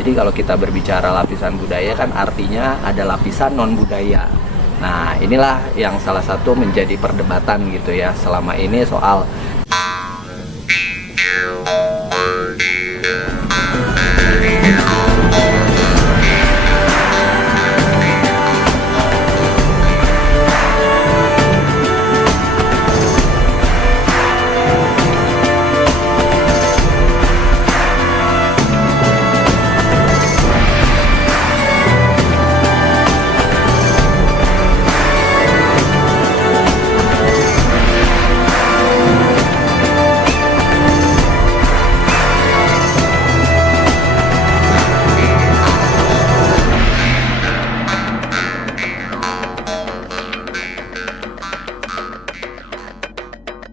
Jadi kalau kita berbicara lapisan budaya kan artinya ada lapisan non budaya. Nah, inilah yang salah satu menjadi perdebatan gitu ya selama ini soal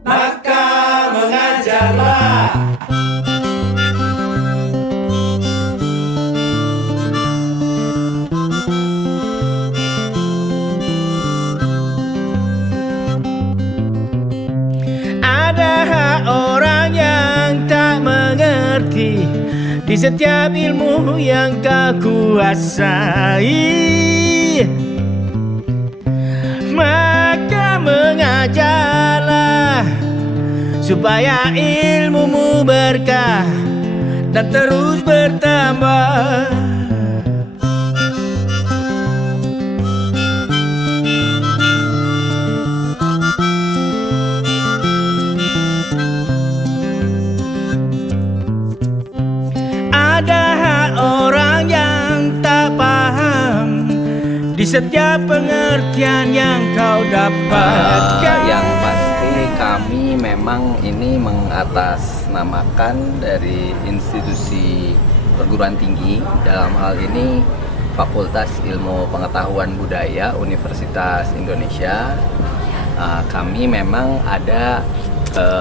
Maka mengajarlah. Ada orang yang tak mengerti di setiap ilmu yang kau kuasai. Maka mengajarlah supaya ilmumu berkah dan terus bertambah. Ada orang yang tak paham di setiap pengertian yang kau dapatkan. Yang pasti kami memang ini mengatasnamakan dari institusi perguruan tinggi, dalam hal ini Fakultas Ilmu Pengetahuan Budaya Universitas Indonesia. Kami memang ada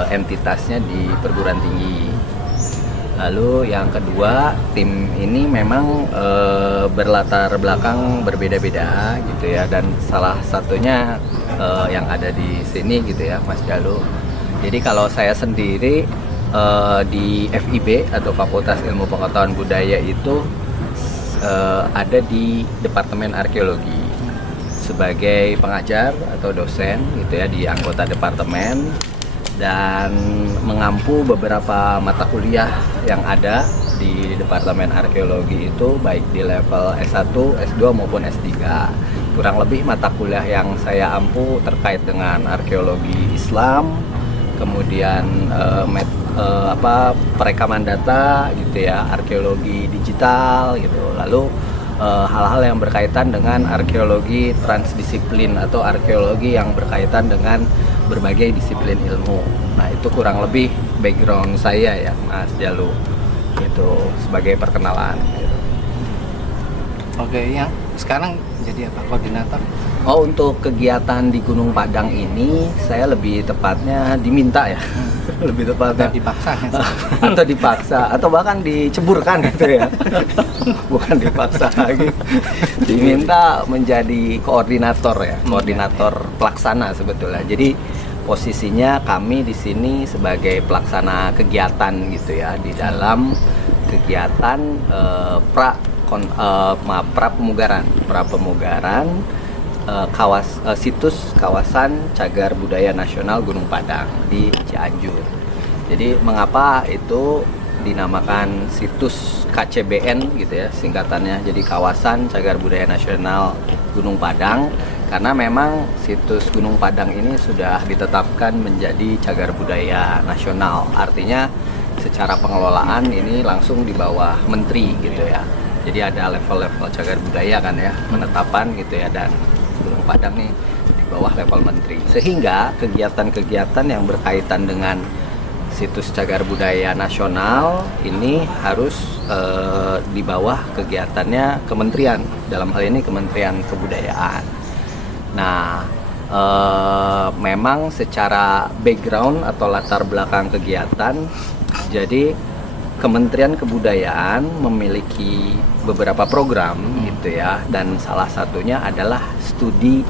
entitasnya di perguruan tinggi. Lalu yang kedua, tim ini memang berlatar belakang berbeda-beda gitu ya, dan salah satunya yang ada di sini gitu ya, Mas Jalu. Jadi kalau saya sendiri di FIB atau Fakultas Ilmu Pengetahuan Budaya itu ada di Departemen Arkeologi sebagai pengajar atau dosen gitu ya, di anggota departemen, dan mengampu beberapa mata kuliah yang ada di Departemen Arkeologi itu baik di level S1, S2 maupun S3. Kurang lebih mata kuliah yang saya ampu terkait dengan arkeologi Islam, kemudian perekaman data gitu ya, arkeologi digital gitu. Lalu hal-hal yang berkaitan dengan arkeologi transdisiplin atau arkeologi yang berkaitan dengan berbagai disiplin ilmu. Nah, itu kurang lebih background saya ya, Mas Jalu. Itu sebagai perkenalan gitu. Oke, yang sekarang jadi apa? Koordinator? Oh, untuk kegiatan di Gunung Padang ini saya lebih tepatnya diminta ya. Lebih tepatnya Dipaksa kan? atau dipaksa atau bahkan diceburkan gitu ya. Bukan dipaksa lagi. Diminta menjadi koordinator ya, koordinator pelaksana sebetulnya. Jadi posisinya kami di sini sebagai pelaksana kegiatan gitu ya, di dalam kegiatan prapemugaran situs kawasan cagar budaya nasional Gunung Padang di Cianjur. Jadi mengapa itu dinamakan situs KCBN gitu ya singkatannya, jadi kawasan cagar budaya nasional Gunung Padang, karena memang situs Gunung Padang ini sudah ditetapkan menjadi cagar budaya nasional. Artinya secara pengelolaan ini langsung di bawah menteri gitu ya. Jadi ada level-level cagar budaya kan ya, penetapan gitu ya, dan Gunung Padang nih di bawah level menteri. Sehingga kegiatan-kegiatan yang berkaitan dengan situs cagar budaya nasional ini harus di bawah kegiatannya kementerian, dalam hal ini Kementerian Kebudayaan. Nah, memang secara background atau latar belakang kegiatan, jadi Kementerian Kebudayaan memiliki beberapa program gitu ya, dan salah satunya adalah studi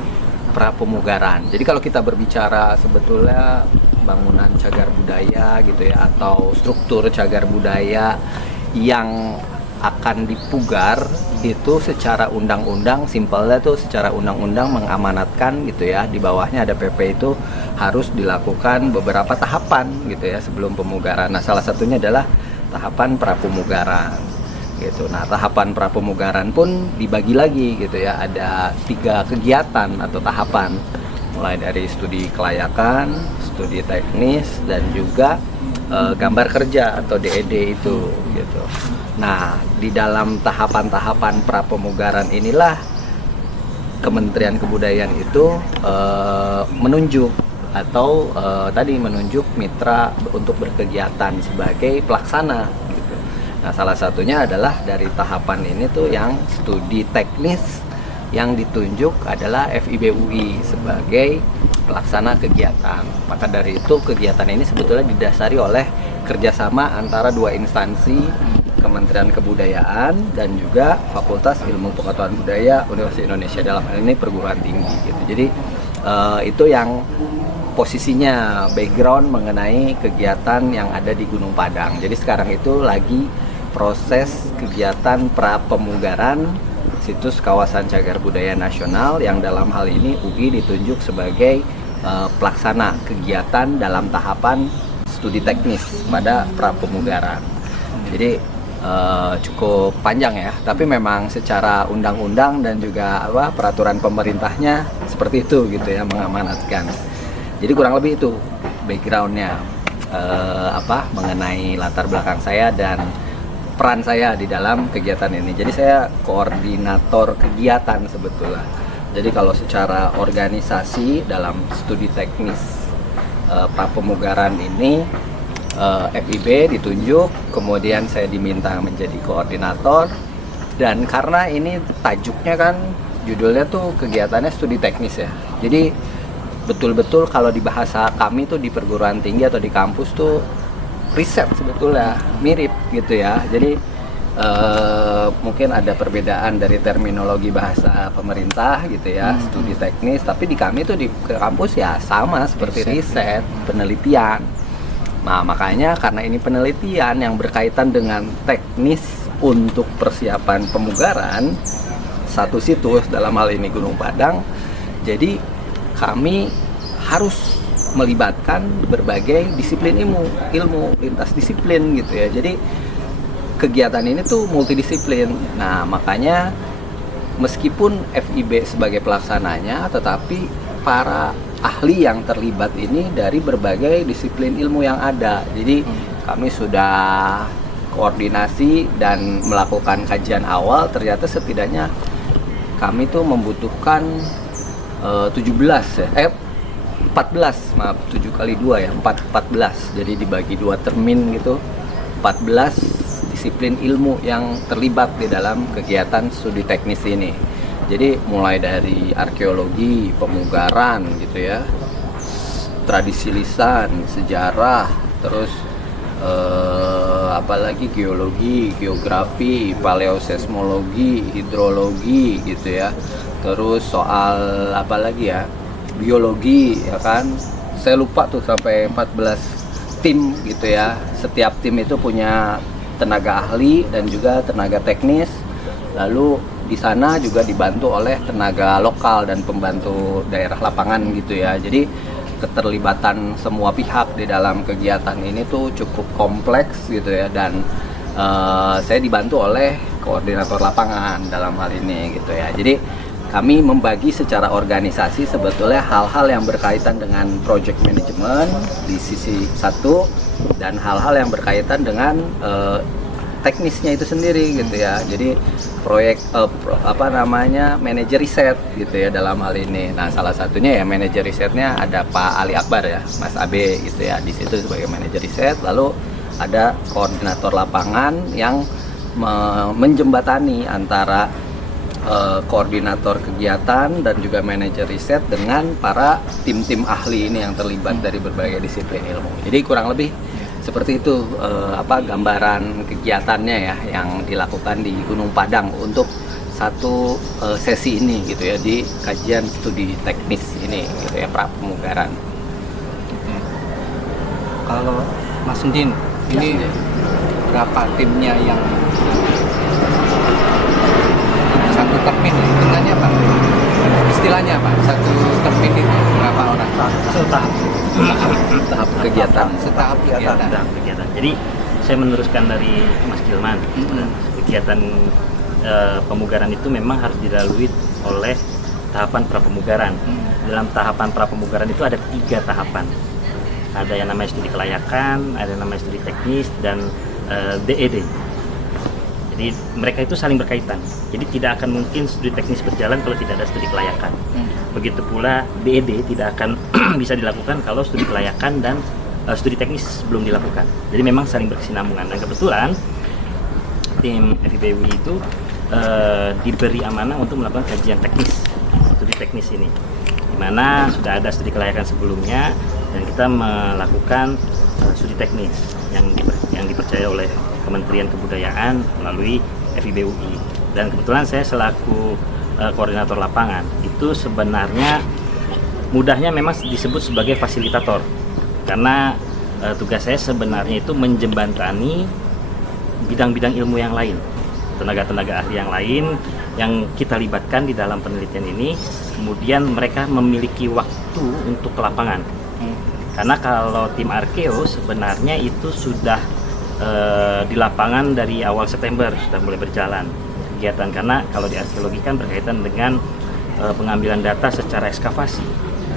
prapemugaran. Jadi kalau kita berbicara sebetulnya bangunan cagar budaya gitu ya, atau struktur cagar budaya yang akan dipugar itu secara undang-undang, simpelnya tuh secara undang-undang mengamanatkan gitu ya, di bawahnya ada PP itu harus dilakukan beberapa tahapan gitu ya sebelum pemugaran. Nah, salah satunya adalah tahapan prapemugaran gitu. Nah, tahapan prapemugaran pun dibagi lagi gitu ya, ada 3 kegiatan atau tahapan, mulai dari studi kelayakan, studi teknis, dan juga gambar kerja atau DED itu gitu. Nah, di dalam tahapan-tahapan prapemugaran inilah Kementerian Kebudayaan itu menunjuk atau tadi menunjuk mitra untuk berkegiatan sebagai pelaksana gitu. Nah, salah satunya adalah dari tahapan ini tuh yang studi teknis yang ditunjuk adalah FIB UI sebagai pelaksana kegiatan. Maka dari itu kegiatan ini sebetulnya didasari oleh kerjasama antara 2 instansi, Kementerian Kebudayaan dan juga Fakultas Ilmu Pengetahuan Budaya Universitas Indonesia, dalam hal ini perguruan tinggi gitu. Jadi itu yang posisinya background mengenai kegiatan yang ada di Gunung Padang. Jadi sekarang itu lagi proses kegiatan prapemugaran situs kawasan cagar budaya nasional, yang dalam hal ini UI ditunjuk sebagai pelaksana kegiatan dalam tahapan studi teknis pada prapemugaran. Jadi cukup panjang ya, tapi memang secara undang-undang dan juga peraturan pemerintahnya seperti itu gitu ya, mengamanatkan. Jadi kurang lebih itu backgroundnya mengenai latar belakang saya dan peran saya di dalam kegiatan ini. Jadi saya koordinator kegiatan sebetulnya. Jadi kalau secara organisasi dalam studi teknis prapemugaran ini FIB ditunjuk, kemudian saya diminta menjadi koordinator, dan karena ini tajuknya kan judulnya tuh kegiatannya studi teknis ya. Jadi betul-betul kalau di bahasa kami tuh di perguruan tinggi atau di kampus tuh riset sebetulnya, mirip gitu ya. Jadi mungkin ada perbedaan dari terminologi bahasa pemerintah gitu ya, studi teknis, tapi di kami tuh di kampus ya sama seperti riset, penelitian. Nah, makanya karena ini penelitian yang berkaitan dengan teknis untuk persiapan pemugaran satu situs, dalam hal ini Gunung Padang, jadi kami harus melibatkan berbagai disiplin ilmu lintas disiplin gitu ya. Jadi kegiatan ini tuh multidisiplin. Nah, makanya meskipun FIB sebagai pelaksananya, tetapi para ahli yang terlibat ini dari berbagai disiplin ilmu yang ada. Jadi kami sudah koordinasi dan melakukan kajian awal, ternyata setidaknya kami tuh membutuhkan 7 kali 2 ya, 14. Jadi dibagi 2 termin gitu, 14 disiplin ilmu yang terlibat di dalam kegiatan studi teknis ini. Jadi mulai dari arkeologi, pemugaran gitu ya, tradisi lisan, sejarah, terus apalagi geologi, geografi, paleoseismologi, hidrologi gitu ya. Terus soal apalagi ya, biologi ya kan. Saya lupa tuh sampai 14 tim gitu ya. Setiap tim itu punya tenaga ahli dan juga tenaga teknis. Lalu di sana juga dibantu oleh tenaga lokal dan pembantu daerah lapangan gitu ya. Jadi keterlibatan semua pihak di dalam kegiatan ini tuh cukup kompleks gitu ya, dan saya dibantu oleh koordinator lapangan dalam hal ini gitu ya. Jadi kami membagi secara organisasi sebetulnya hal-hal yang berkaitan dengan project management di sisi satu, dan hal-hal yang berkaitan dengan teknisnya itu sendiri gitu ya. Jadi proyek manajer riset gitu ya dalam hal ini. Nah, salah satunya ya manajer risetnya ada Pak Ali Akbar ya, Mas Abe gitu ya, di situ sebagai manajer riset. Lalu ada koordinator lapangan yang menjembatani antara koordinator kegiatan dan juga manajer riset dengan para tim-tim ahli ini yang terlibat dari berbagai disiplin ilmu. Jadi kurang lebih seperti itu gambaran kegiatannya ya yang dilakukan di Gunung Padang untuk satu sesi ini gitu ya, di kajian studi teknis ini gitu ya, prapemugaran. Kalau Mas Ndin ini berapa timnya yang satu termin hitungannya apa? Istilahnya apa? Satu termin itu berapa orang? tahap kegiatan. Setahap kegiatan. Tahap kegiatan. Jadi saya meneruskan dari Mas Gilman. Kegiatan pemugaran itu memang harus dilalui oleh tahapan prapemugaran. Dalam tahapan prapemugaran itu ada 3 tahapan. Ada yang namanya studi kelayakan, ada yang namanya studi teknis, dan DED. Jadi mereka itu saling berkaitan. Jadi tidak akan mungkin studi teknis berjalan kalau tidak ada studi kelayakan. Begitu pula DED tidak akan bisa dilakukan kalau studi kelayakan dan studi teknis belum dilakukan. Jadi memang saling berkesinambungan. Dan kebetulan tim FIBUI itu diberi amanah untuk melakukan kajian teknis, studi teknis ini, di mana sudah ada studi kelayakan sebelumnya dan kita melakukan studi teknis yang dipercaya oleh Kementerian Kebudayaan melalui FIBUI. Dan kebetulan saya selaku koordinator lapangan itu sebenarnya mudahnya memang disebut sebagai fasilitator, karena tugas saya sebenarnya itu menjembatani bidang-bidang ilmu yang lain, tenaga-tenaga ahli yang lain yang kita libatkan di dalam penelitian ini, kemudian mereka memiliki waktu untuk ke lapangan. Karena kalau tim Arkeo sebenarnya itu sudah di lapangan dari awal September sudah mulai berjalan kegiatan, karena kalau di arkeologi kan berkaitan dengan pengambilan data secara ekskavasi.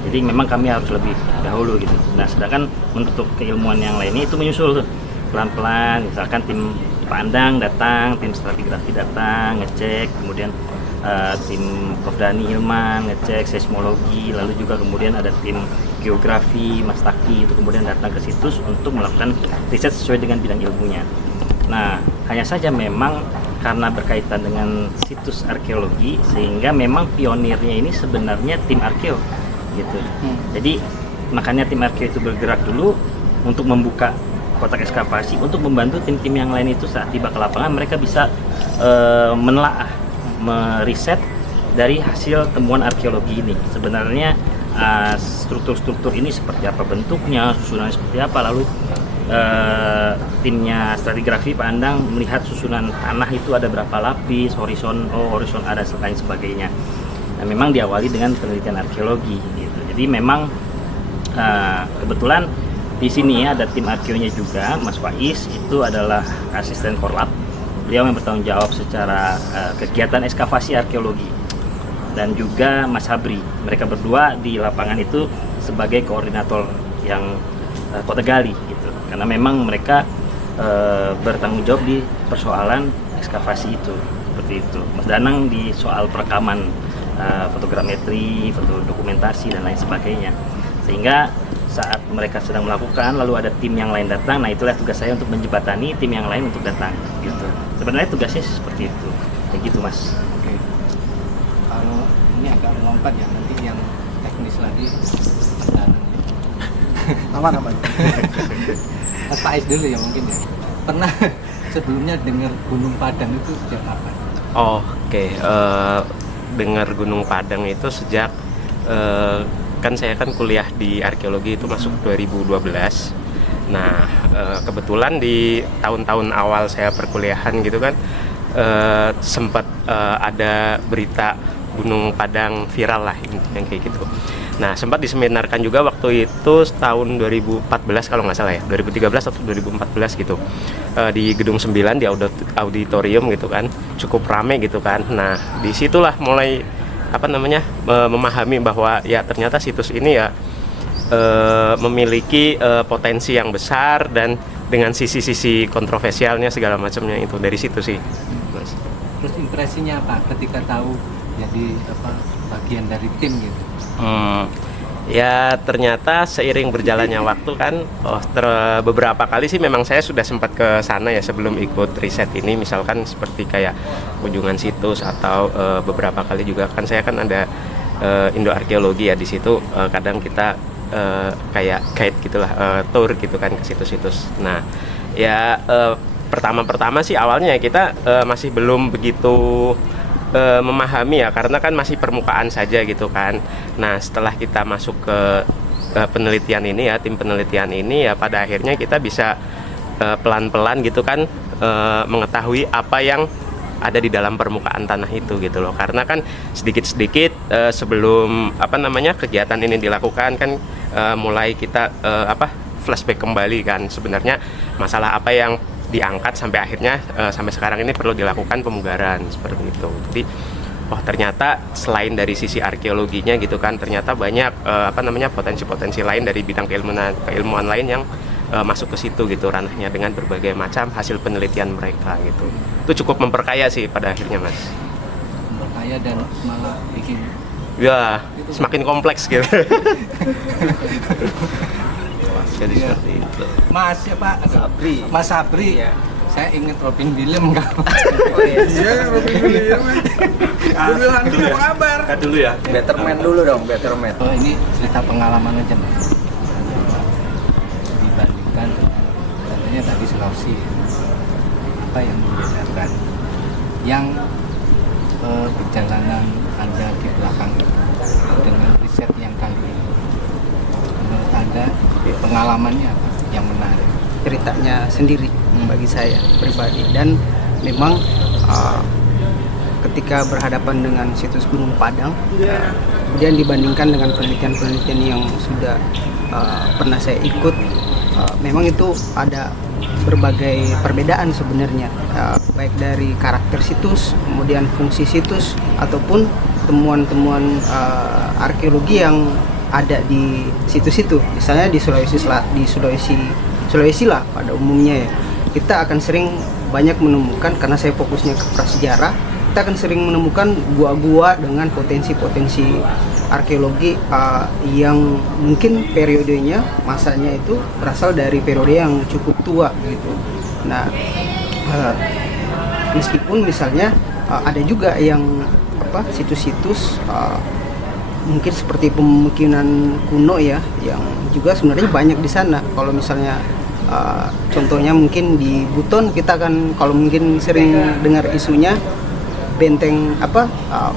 Jadi memang kami harus lebih dahulu gitu. Nah, sedangkan untuk keilmuan yang lainnya itu menyusul tuh pelan-pelan. Misalkan tim pandang datang, tim stratigrafi datang, ngecek, kemudian tim Kofdani Hilman ngecek seismologi, lalu juga kemudian ada tim geografi Mas Taki itu kemudian datang ke situs untuk melakukan riset sesuai dengan bidang ilmunya. Nah, hanya saja memang karena berkaitan dengan situs arkeologi sehingga memang pionirnya ini sebenarnya tim arkeo gitu. Jadi makanya tim arkeo itu bergerak dulu untuk membuka kotak ekskavasi untuk membantu tim-tim yang lain itu saat tiba ke lapangan mereka bisa menelaah, meriset dari hasil temuan arkeologi ini. Sebenarnya struktur-struktur ini seperti apa bentuknya, susunannya seperti apa, lalu timnya stratigrafi pandang melihat susunan tanah itu ada berapa lapis, horizon A dan lain sebagainya. Nah, memang diawali dengan penelitian arkeologi gitu. Jadi memang kebetulan di sini ada tim arkeonya juga, Mas Faiz itu adalah asisten korlap. Beliau yang bertanggung jawab secara kegiatan ekskavasi arkeologi, dan juga Mas Habri. Mereka berdua di lapangan itu sebagai koordinator yang Kota Gali gitu. Karena memang mereka bertanggung jawab di persoalan ekskavasi itu, seperti itu. Mas Danang di soal perekaman fotogrametri, foto dokumentasi dan lain sebagainya. Sehingga saat mereka sedang melakukan, lalu ada tim yang lain datang, nah itulah tugas saya untuk menjembatani tim yang lain untuk datang gitu. Sebenarnya tugasnya seperti itu, kayak gitu Mas. Oke. Kalau ini agak melompat ya, nanti yang teknis lagi Mas Danang. Aman. Mas Faiz dulu ya mungkin ya. Pernah sebelumnya dengar Gunung Padang itu sejak kapan? Oke, dengar Gunung Padang itu sejak kan saya kan kuliah di arkeologi itu masuk 2012. Nah, kebetulan di tahun-tahun awal saya perkuliahan gitu kan sempat ada berita Gunung Padang viral lah yang kayak gitu. Nah, sempat diseminarkan juga waktu itu tahun 2014 kalau nggak salah ya, 2013 atau 2014 gitu, di Gedung 9 di auditorium gitu kan, cukup rame gitu kan. Nah, disitulah mulai memahami bahwa ya ternyata situs ini ya memiliki potensi yang besar dan dengan sisi-sisi kontroversialnya segala macamnya itu dari situ sih, Mas. Terus impresinya apa ketika tahu jadi bagian dari tim gitu? Ya ternyata seiring berjalannya waktu kan, beberapa kali sih memang saya sudah sempat ke sana ya sebelum ikut riset ini, misalkan seperti kayak kunjungan situs atau beberapa kali juga kan saya kan ada Indo Arkeologi ya, di situ kadang kita kayak guide gitulah, tour gitu kan ke situs-situs. Nah ya pertama-pertama sih awalnya kita masih belum begitu memahami ya, karena kan masih permukaan saja gitu kan. Nah setelah kita masuk ke penelitian ini ya, tim penelitian ini ya, pada akhirnya kita bisa pelan-pelan gitu kan mengetahui apa yang ada di dalam permukaan tanah itu gitu loh. Karena kan sedikit-sedikit sebelum kegiatan ini dilakukan kan mulai kita flashback kembali kan sebenarnya masalah apa yang diangkat sampai akhirnya sampai sekarang ini perlu dilakukan pemugaran seperti itu. Jadi ternyata selain dari sisi arkeologinya gitu kan, ternyata banyak potensi-potensi lain dari bidang keilmuan lain yang masuk ke situ gitu ranahnya dengan berbagai macam hasil penelitian mereka gitu. Itu cukup memperkaya sih pada akhirnya, Mas. Memperkaya dan malah bikin semakin kompleks gitu. Jadi seperti itu. Mas siapa? Sabri. Mas Sabri. Iya. Saya ingat Robin Williams kan. Oh, iya. Iya, Robin Williams. Dulu dulu apa kabar? Dulu ya. Betterman dulu dong, Betterman. Oh, ini cerita pengalaman aja Mas. Dibandingkan dengan contohnya tadi Sulawesi, apa yang membedakan yang perjalanan Anda di belakang itu dengan riset yang kali ini, menurut Anda pengalamannya apa yang menarik? Ceritanya sendiri bagi saya pribadi, dan memang ketika berhadapan dengan situs Gunung Padang, kemudian dibandingkan dengan penelitian-penelitian yang sudah pernah saya ikut, memang itu ada berbagai perbedaan sebenarnya, baik dari karakter situs, kemudian fungsi situs, ataupun temuan-temuan arkeologi yang ada di situs itu. Misalnya di Sulawesi lah pada umumnya ya, kita akan sering banyak menemukan, karena saya fokusnya ke prasejarah, kita akan sering menemukan gua-gua dengan potensi-potensi arkeologi yang mungkin periodenya, masanya itu berasal dari periode yang cukup tua gitu. Nah, meskipun misalnya ada juga yang situs-situs mungkin seperti pemukiman kuno ya, yang juga sebenarnya banyak di sana. Kalau misalnya contohnya mungkin di Buton, kita kan kalau mungkin sering dengar isunya benteng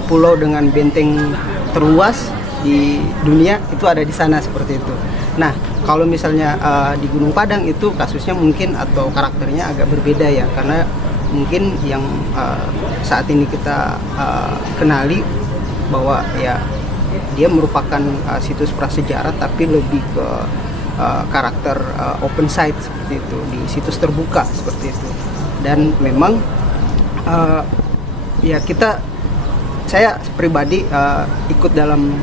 pulau dengan benteng terluas di dunia itu ada di sana seperti itu. Nah, kalau misalnya di Gunung Padang itu kasusnya mungkin atau karakternya agak berbeda ya, karena mungkin yang saat ini kita kenali bahwa ya dia merupakan situs prasejarah, tapi lebih ke karakter open site seperti itu, di situs terbuka seperti itu. Dan memang saya pribadi ikut dalam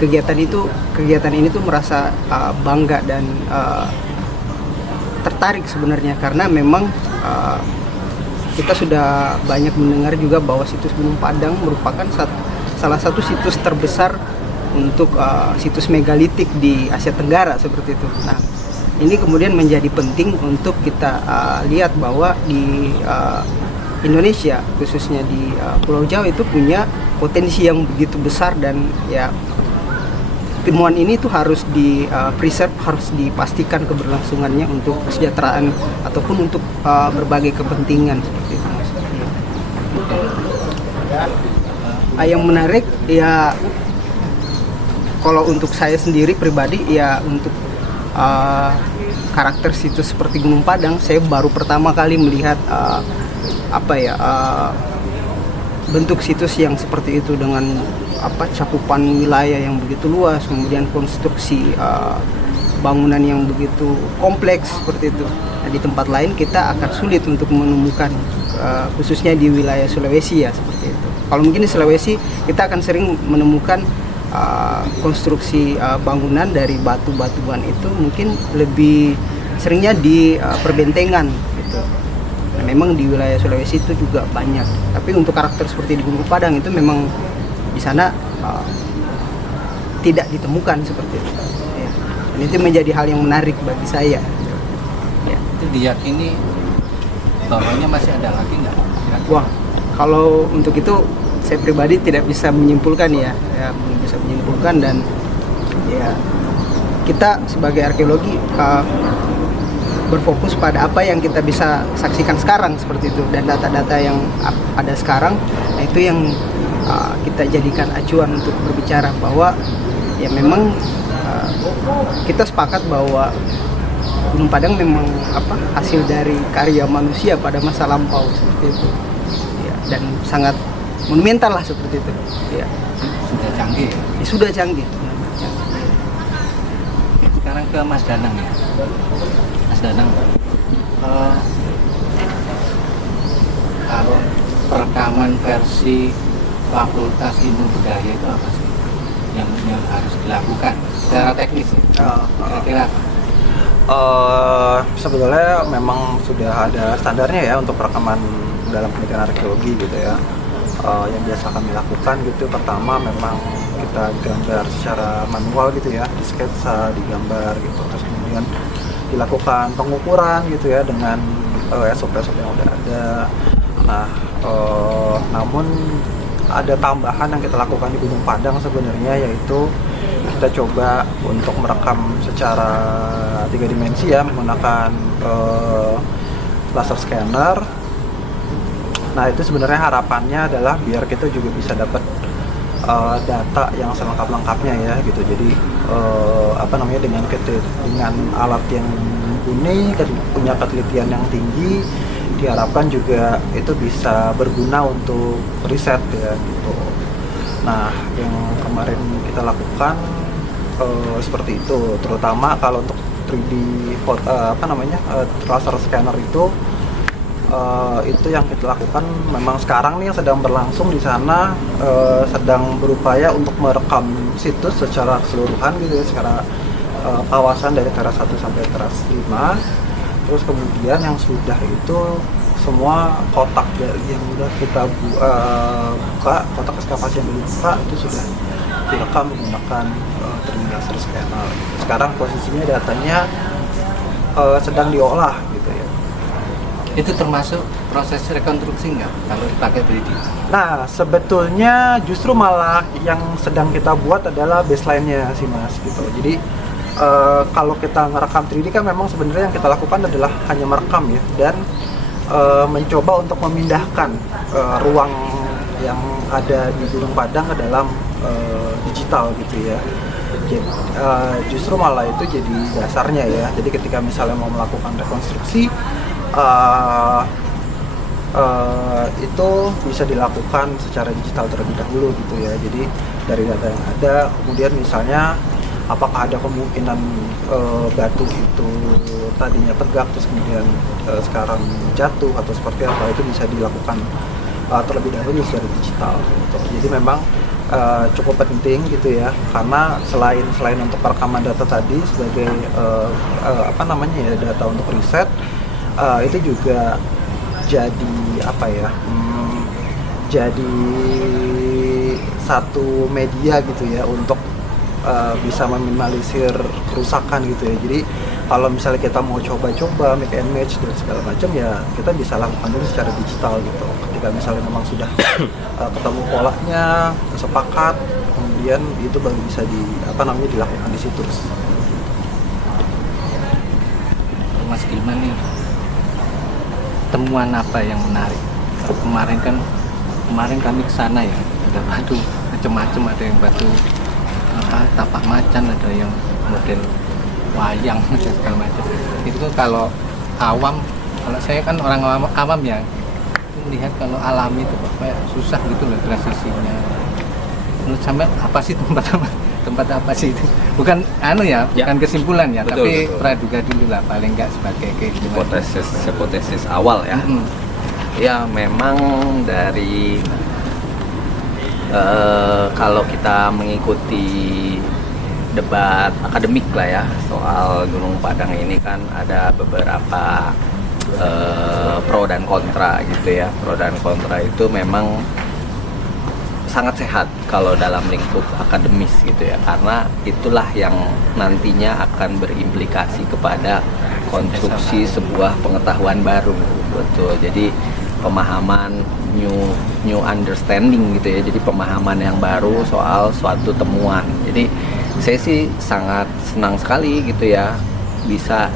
kegiatan ini tuh merasa bangga dan tertarik sebenarnya, karena memang kita sudah banyak mendengar juga bahwa situs Gunung Padang merupakan salah satu situs terbesar untuk situs megalitik di Asia Tenggara seperti itu. Nah, ini kemudian menjadi penting untuk kita lihat bahwa di Indonesia, khususnya di Pulau Jawa, itu punya potensi yang begitu besar, dan ya temuan ini tuh harus di preserve, harus dipastikan keberlangsungannya untuk kesejahteraan ataupun untuk berbagai kepentingan seperti itu. Yang menarik ya, kalau untuk saya sendiri pribadi ya, untuk karakter situs seperti Gunung Padang, saya baru pertama kali melihat bentuk situs yang seperti itu, dengan cakupan wilayah yang begitu luas, kemudian konstruksi bangunan yang begitu kompleks seperti itu. Nah, di tempat lain kita akan sulit untuk menemukan, khususnya di wilayah Sulawesi ya seperti itu. Kalau mungkin di Sulawesi kita akan sering menemukan konstruksi bangunan dari batu-batuan itu mungkin lebih seringnya di perbentengan gitu. Nah, memang di wilayah Sulawesi itu juga banyak, tapi untuk karakter seperti di Gunung Padang itu memang di sana tidak ditemukan seperti itu. Ya. Dan itu menjadi hal yang menarik bagi saya. Ya. Itu diyakini bawahnya masih ada lagi nggak? Wah, kalau untuk itu saya pribadi tidak bisa menyimpulkan ya, belum bisa menyimpulkan, dan ya kita sebagai arkeologi berfokus pada apa yang kita bisa saksikan sekarang seperti itu, dan data-data yang ada sekarang, nah itu yang kita jadikan acuan untuk berbicara bahwa ya memang kita sepakat bahwa Gunung Padang memang hasil dari karya manusia pada masa lampau seperti itu. Ya, dan sangat monumental lah seperti itu. Ya. Sudah canggih ya. Sudah canggih. Sekarang ke Mas Danang ya. Mas Danang, kalau perekaman versi Fakultas Ilmu Budaya itu apa sih yang harus dilakukan secara teknis ya? Kira-kira sebetulnya memang sudah ada standarnya ya untuk perekaman dalam penelitian arkeologi gitu ya. Yang biasa kami lakukan gitu, pertama memang kita gambar secara manual gitu ya, di sketsa, digambar gitu, terus kemudian dilakukan pengukuran gitu ya dengan SOP-SOP yang udah ada. Nah, namun ada tambahan yang kita lakukan di Gunung Padang sebenarnya, yaitu kita coba untuk merekam secara 3 dimensi ya, menggunakan laser scanner. Nah, itu sebenarnya harapannya adalah biar kita juga bisa dapat data yang selengkap-lengkapnya ya gitu. Jadi dengan alat yang mumpuni, punya ketelitian yang tinggi, diharapkan juga itu bisa berguna untuk riset ya gitu. Nah, yang kemarin kita lakukan seperti itu, terutama kalau untuk 3D laser scanner itu yang kita lakukan memang sekarang nih yang sedang berlangsung di sana, sedang berupaya untuk merekam situs secara keseluruhan gitu ya, secara kawasan dari teras 1 sampai teras 5. Terus kemudian yang sudah itu semua kotak yang udah kita buka, kotak ekskavasi yang dibuka itu sudah direkam menggunakan 3D laser scanner. Sekarang posisinya datanya sedang diolah gitu ya. itu termasuk proses rekonstruksi nggak kalau dipakai 3D? Nah, sebetulnya justru malah yang sedang kita buat adalah baseline-nya sih Mas gitu. Jadi kalau kita ngerekam 3D kan memang sebenarnya yang kita lakukan adalah hanya merekam ya, dan mencoba untuk memindahkan ruang yang ada di Gunung Padang ke dalam digital gitu ya. Justru malah itu jadi dasarnya ya. Jadi ketika misalnya mau melakukan rekonstruksi, itu bisa dilakukan secara digital terlebih dahulu gitu ya. Jadi dari data yang ada, kemudian misalnya apakah ada kemungkinan batu itu tadinya tegak terus kemudian sekarang jatuh atau seperti apa, itu bisa dilakukan terlebih dahulu secara digital gitu. Jadi memang cukup penting gitu ya, karena selain untuk perekaman data tadi sebagai data untuk riset, itu juga jadi jadi satu media gitu ya untuk bisa meminimalisir kerusakan gitu ya. Jadi kalau misalnya kita mau coba-coba make and match dan segala macam ya, kita bisa lakukan dulu secara digital gitu. Ketika misalnya memang sudah ketemu polanya, sepakat, kemudian itu baru bisa dilakukan di situs. Mas Gilman nih, temuan apa yang menarik? Kemarin kami ke sana ya, ada batu macam-macam, ada yang batu tapak macan, ada yang model wayang dan segala macam. Itu kalau awam, kalau saya kan orang awam ya, melihat kalau alami itu kayak susah gitu loh transisinya. Menurut sampean apa sih tempat apa sih itu? Bukan bukan kesimpulan ya, betul, tapi betul. praduga dulu lah, paling nggak sebagai hipotesis awal ya. Ya memang dari kalau kita mengikuti debat akademik lah ya soal Gunung Padang ini, kan ada beberapa pro dan kontra gitu ya. Pro dan kontra itu memang sangat sehat kalau dalam lingkup akademis gitu ya, karena itulah yang nantinya akan berimplikasi kepada konstruksi sebuah pengetahuan baru. Betul, jadi pemahaman new understanding gitu ya, jadi pemahaman yang baru soal suatu temuan. Jadi saya sih sangat senang sekali gitu ya bisa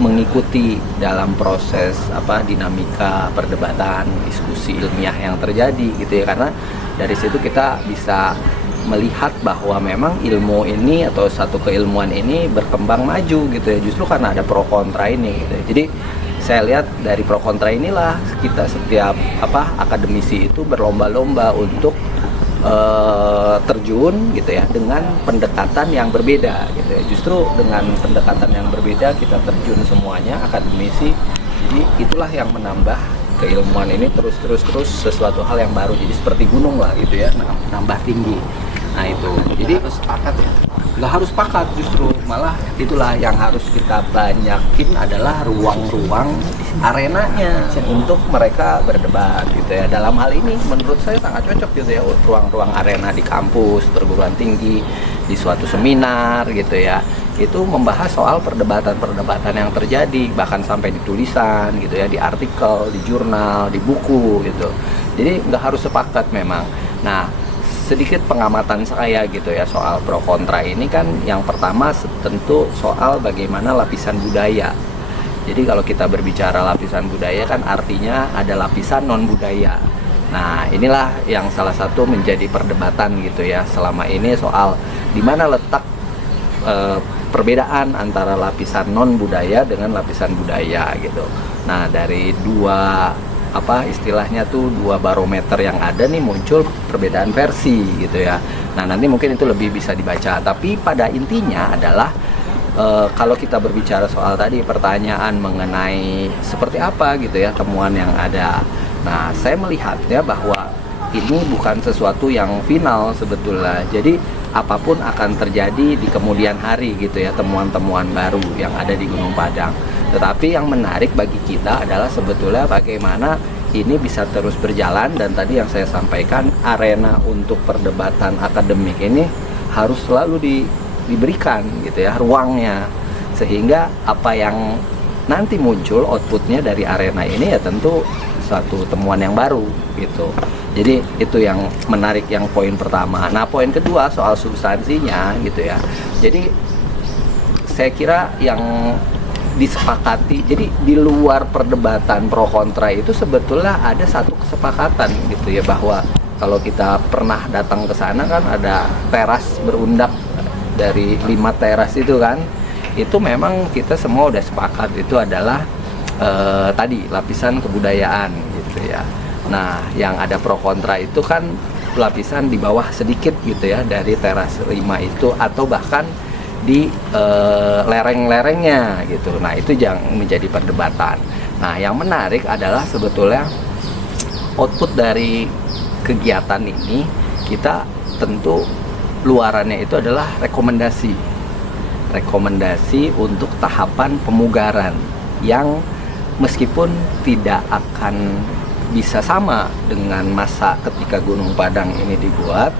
mengikuti dalam proses dinamika perdebatan, diskusi ilmiah yang terjadi gitu ya, karena dari situ kita bisa melihat bahwa memang ilmu ini atau satu keilmuan ini berkembang maju gitu ya, justru karena ada pro kontra ini gitu ya. Jadi saya lihat dari pro kontra inilah kita setiap akademisi itu berlomba-lomba untuk terjun gitu ya dengan pendekatan yang berbeda gitu ya. Justru dengan pendekatan yang berbeda kita terjun semuanya akademisi. Jadi itulah yang menambah keilmuan ini terus sesuatu hal yang baru. Jadi seperti gunung lah gitu ya, nambah tinggi. Nah itu. Jadi harus sepakat ya. nggak harus sepakat, justru malah itulah yang harus kita banyakin adalah ruang-ruang arenanya untuk mereka berdebat gitu ya. Dalam hal ini menurut saya sangat cocok gitu ya, ruang-ruang arena di kampus perguruan tinggi, di suatu seminar gitu ya, itu membahas soal perdebatan-perdebatan yang terjadi, bahkan sampai di tulisan gitu ya, di artikel, di jurnal, di buku gitu. Jadi nggak harus sepakat memang. Nah, sedikit pengamatan saya gitu ya soal pro kontra ini kan, yang pertama tentu soal bagaimana lapisan budaya. Jadi kalau kita berbicara lapisan budaya kan artinya ada lapisan non budaya. Nah inilah yang salah satu menjadi perdebatan gitu ya selama ini, soal di mana letak perbedaan antara lapisan non budaya dengan lapisan budaya gitu. Nah dari dua istilahnya tuh dua barometer yang ada nih muncul perbedaan versi gitu ya. Nah nanti mungkin itu lebih bisa dibaca, tapi pada intinya adalah kalau kita berbicara soal tadi pertanyaan mengenai seperti apa gitu ya temuan yang ada. Nah saya melihatnya bahwa ini bukan sesuatu yang final sebetulnya. Jadi apapun akan terjadi di kemudian hari gitu ya, temuan-temuan baru yang ada di Gunung Padang. Tetapi yang menarik bagi kita adalah sebetulnya bagaimana ini bisa terus berjalan, dan tadi yang saya sampaikan, arena untuk perdebatan akademik ini harus selalu diberikan gitu ya ruangnya, sehingga apa yang nanti muncul outputnya dari arena ini ya tentu suatu temuan yang baru gitu. Jadi itu yang menarik, yang poin pertama. Nah poin kedua soal substansinya gitu ya. Jadi saya kira yang disepakati, jadi di luar perdebatan pro kontra itu sebetulnya ada satu kesepakatan gitu ya, bahwa kalau kita pernah datang ke sana kan ada teras berundak dari 5 teras itu kan, itu memang kita semua udah sepakat itu adalah tadi lapisan kebudayaan gitu ya. Nah yang ada pro kontra itu kan lapisan di bawah sedikit gitu ya dari teras 5 itu, atau bahkan di lereng-lerengnya gitu. Nah itu yang menjadi perdebatan. Nah yang menarik adalah sebetulnya output dari kegiatan ini, kita tentu luarannya itu adalah rekomendasi untuk tahapan pemugaran yang meskipun tidak akan bisa sama dengan masa ketika Gunung Padang ini dibuat,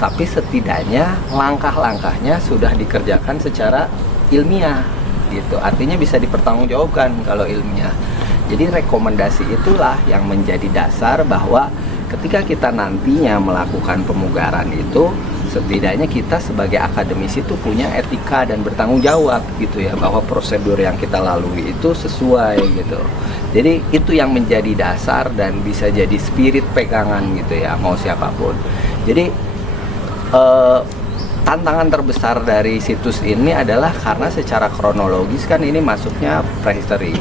tapi setidaknya langkah-langkahnya sudah dikerjakan secara ilmiah gitu. Artinya bisa dipertanggungjawabkan kalau ilmiah. Jadi rekomendasi itulah yang menjadi dasar bahwa ketika kita nantinya melakukan pemugaran itu, setidaknya kita sebagai akademisi itu punya etika dan bertanggung jawab gitu ya, bahwa prosedur yang kita lalui itu sesuai gitu. Jadi itu yang menjadi dasar dan bisa jadi spirit pegangan gitu ya, mau siapapun. Jadi tantangan terbesar dari situs ini adalah karena secara kronologis kan ini masuknya prehistory,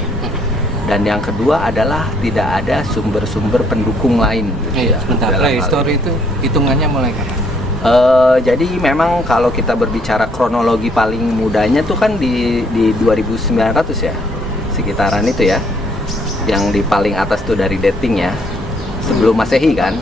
dan yang kedua adalah tidak ada sumber-sumber pendukung lain gitu ya. Sebentar, prehistory itu hitungannya mulai kapan? Jadi memang kalau kita berbicara kronologi paling mudanya tuh kan di 2900 ya, sekitaran itu ya, yang di paling atas tuh dari dating ya, sebelum Masehi kan.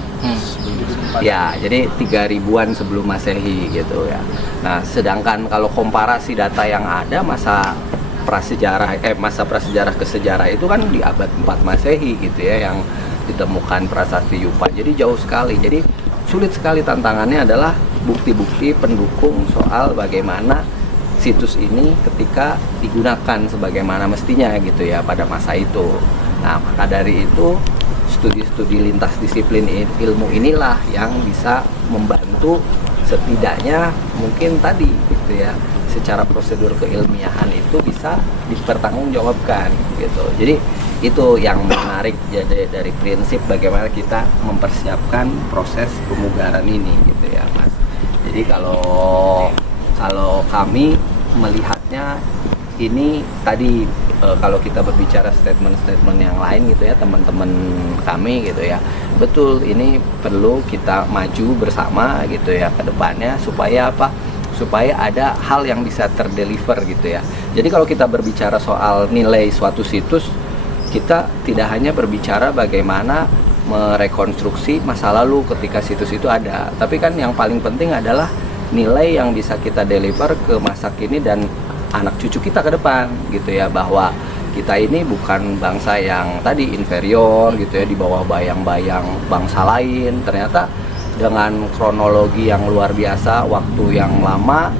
Ya, jadi 3000-an sebelum Masehi gitu ya. Nah, sedangkan kalau komparasi data yang ada masa prasejarah ke sejarah itu kan di abad 4 Masehi gitu ya, yang ditemukan prasasti Yupa. Jadi jauh sekali. Jadi sulit sekali, tantangannya adalah bukti-bukti pendukung soal bagaimana situs ini ketika digunakan sebagaimana mestinya gitu ya pada masa itu. Nah, maka dari itu studi-studi lintas disiplin ilmu inilah yang bisa membantu setidaknya mungkin tadi gitu ya, secara prosedur keilmiahan itu bisa dipertanggungjawabkan gitu. Jadi itu yang menarik jadi dari prinsip bagaimana kita mempersiapkan proses pemugaran ini gitu ya Mas. Jadi Jadi kalau kami melihatnya ini tadi kalau kita berbicara statement-statement yang lain gitu ya, teman-teman kami gitu ya, betul ini perlu kita maju bersama gitu ya ke depannya supaya apa? Supaya ada hal yang bisa terdeliver gitu ya. Jadi kalau kita berbicara soal nilai suatu situs, kita tidak hanya berbicara bagaimana merekonstruksi masa lalu ketika situs itu ada, tapi kan yang paling penting adalah nilai yang bisa kita deliver ke masa kini dan anak cucu kita ke depan gitu ya, bahwa kita ini bukan bangsa yang tadi inferior gitu ya, di bawah bayang-bayang bangsa lain. Ternyata dengan kronologi yang luar biasa, waktu yang lama,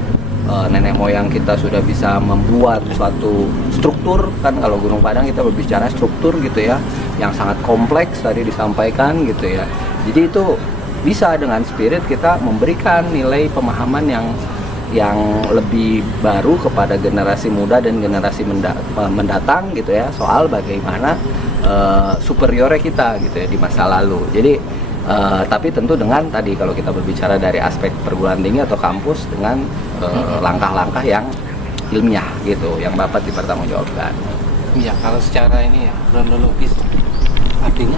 nenek moyang kita sudah bisa membuat suatu struktur. Kan kalau Gunung Padang kita berbicara struktur gitu ya, yang sangat kompleks tadi disampaikan gitu ya. Jadi itu bisa dengan spirit kita memberikan nilai pemahaman yang lebih baru kepada generasi muda dan generasi mendatang gitu ya, soal bagaimana superiornya kita gitu ya di masa lalu. Jadi tapi tentu dengan tadi kalau kita berbicara dari aspek perguruan tinggi atau kampus dengan langkah-langkah yang ilmiah gitu, yang dapat dipertanggungjawabkan. Iya, kalau secara ini ya kronologis, artinya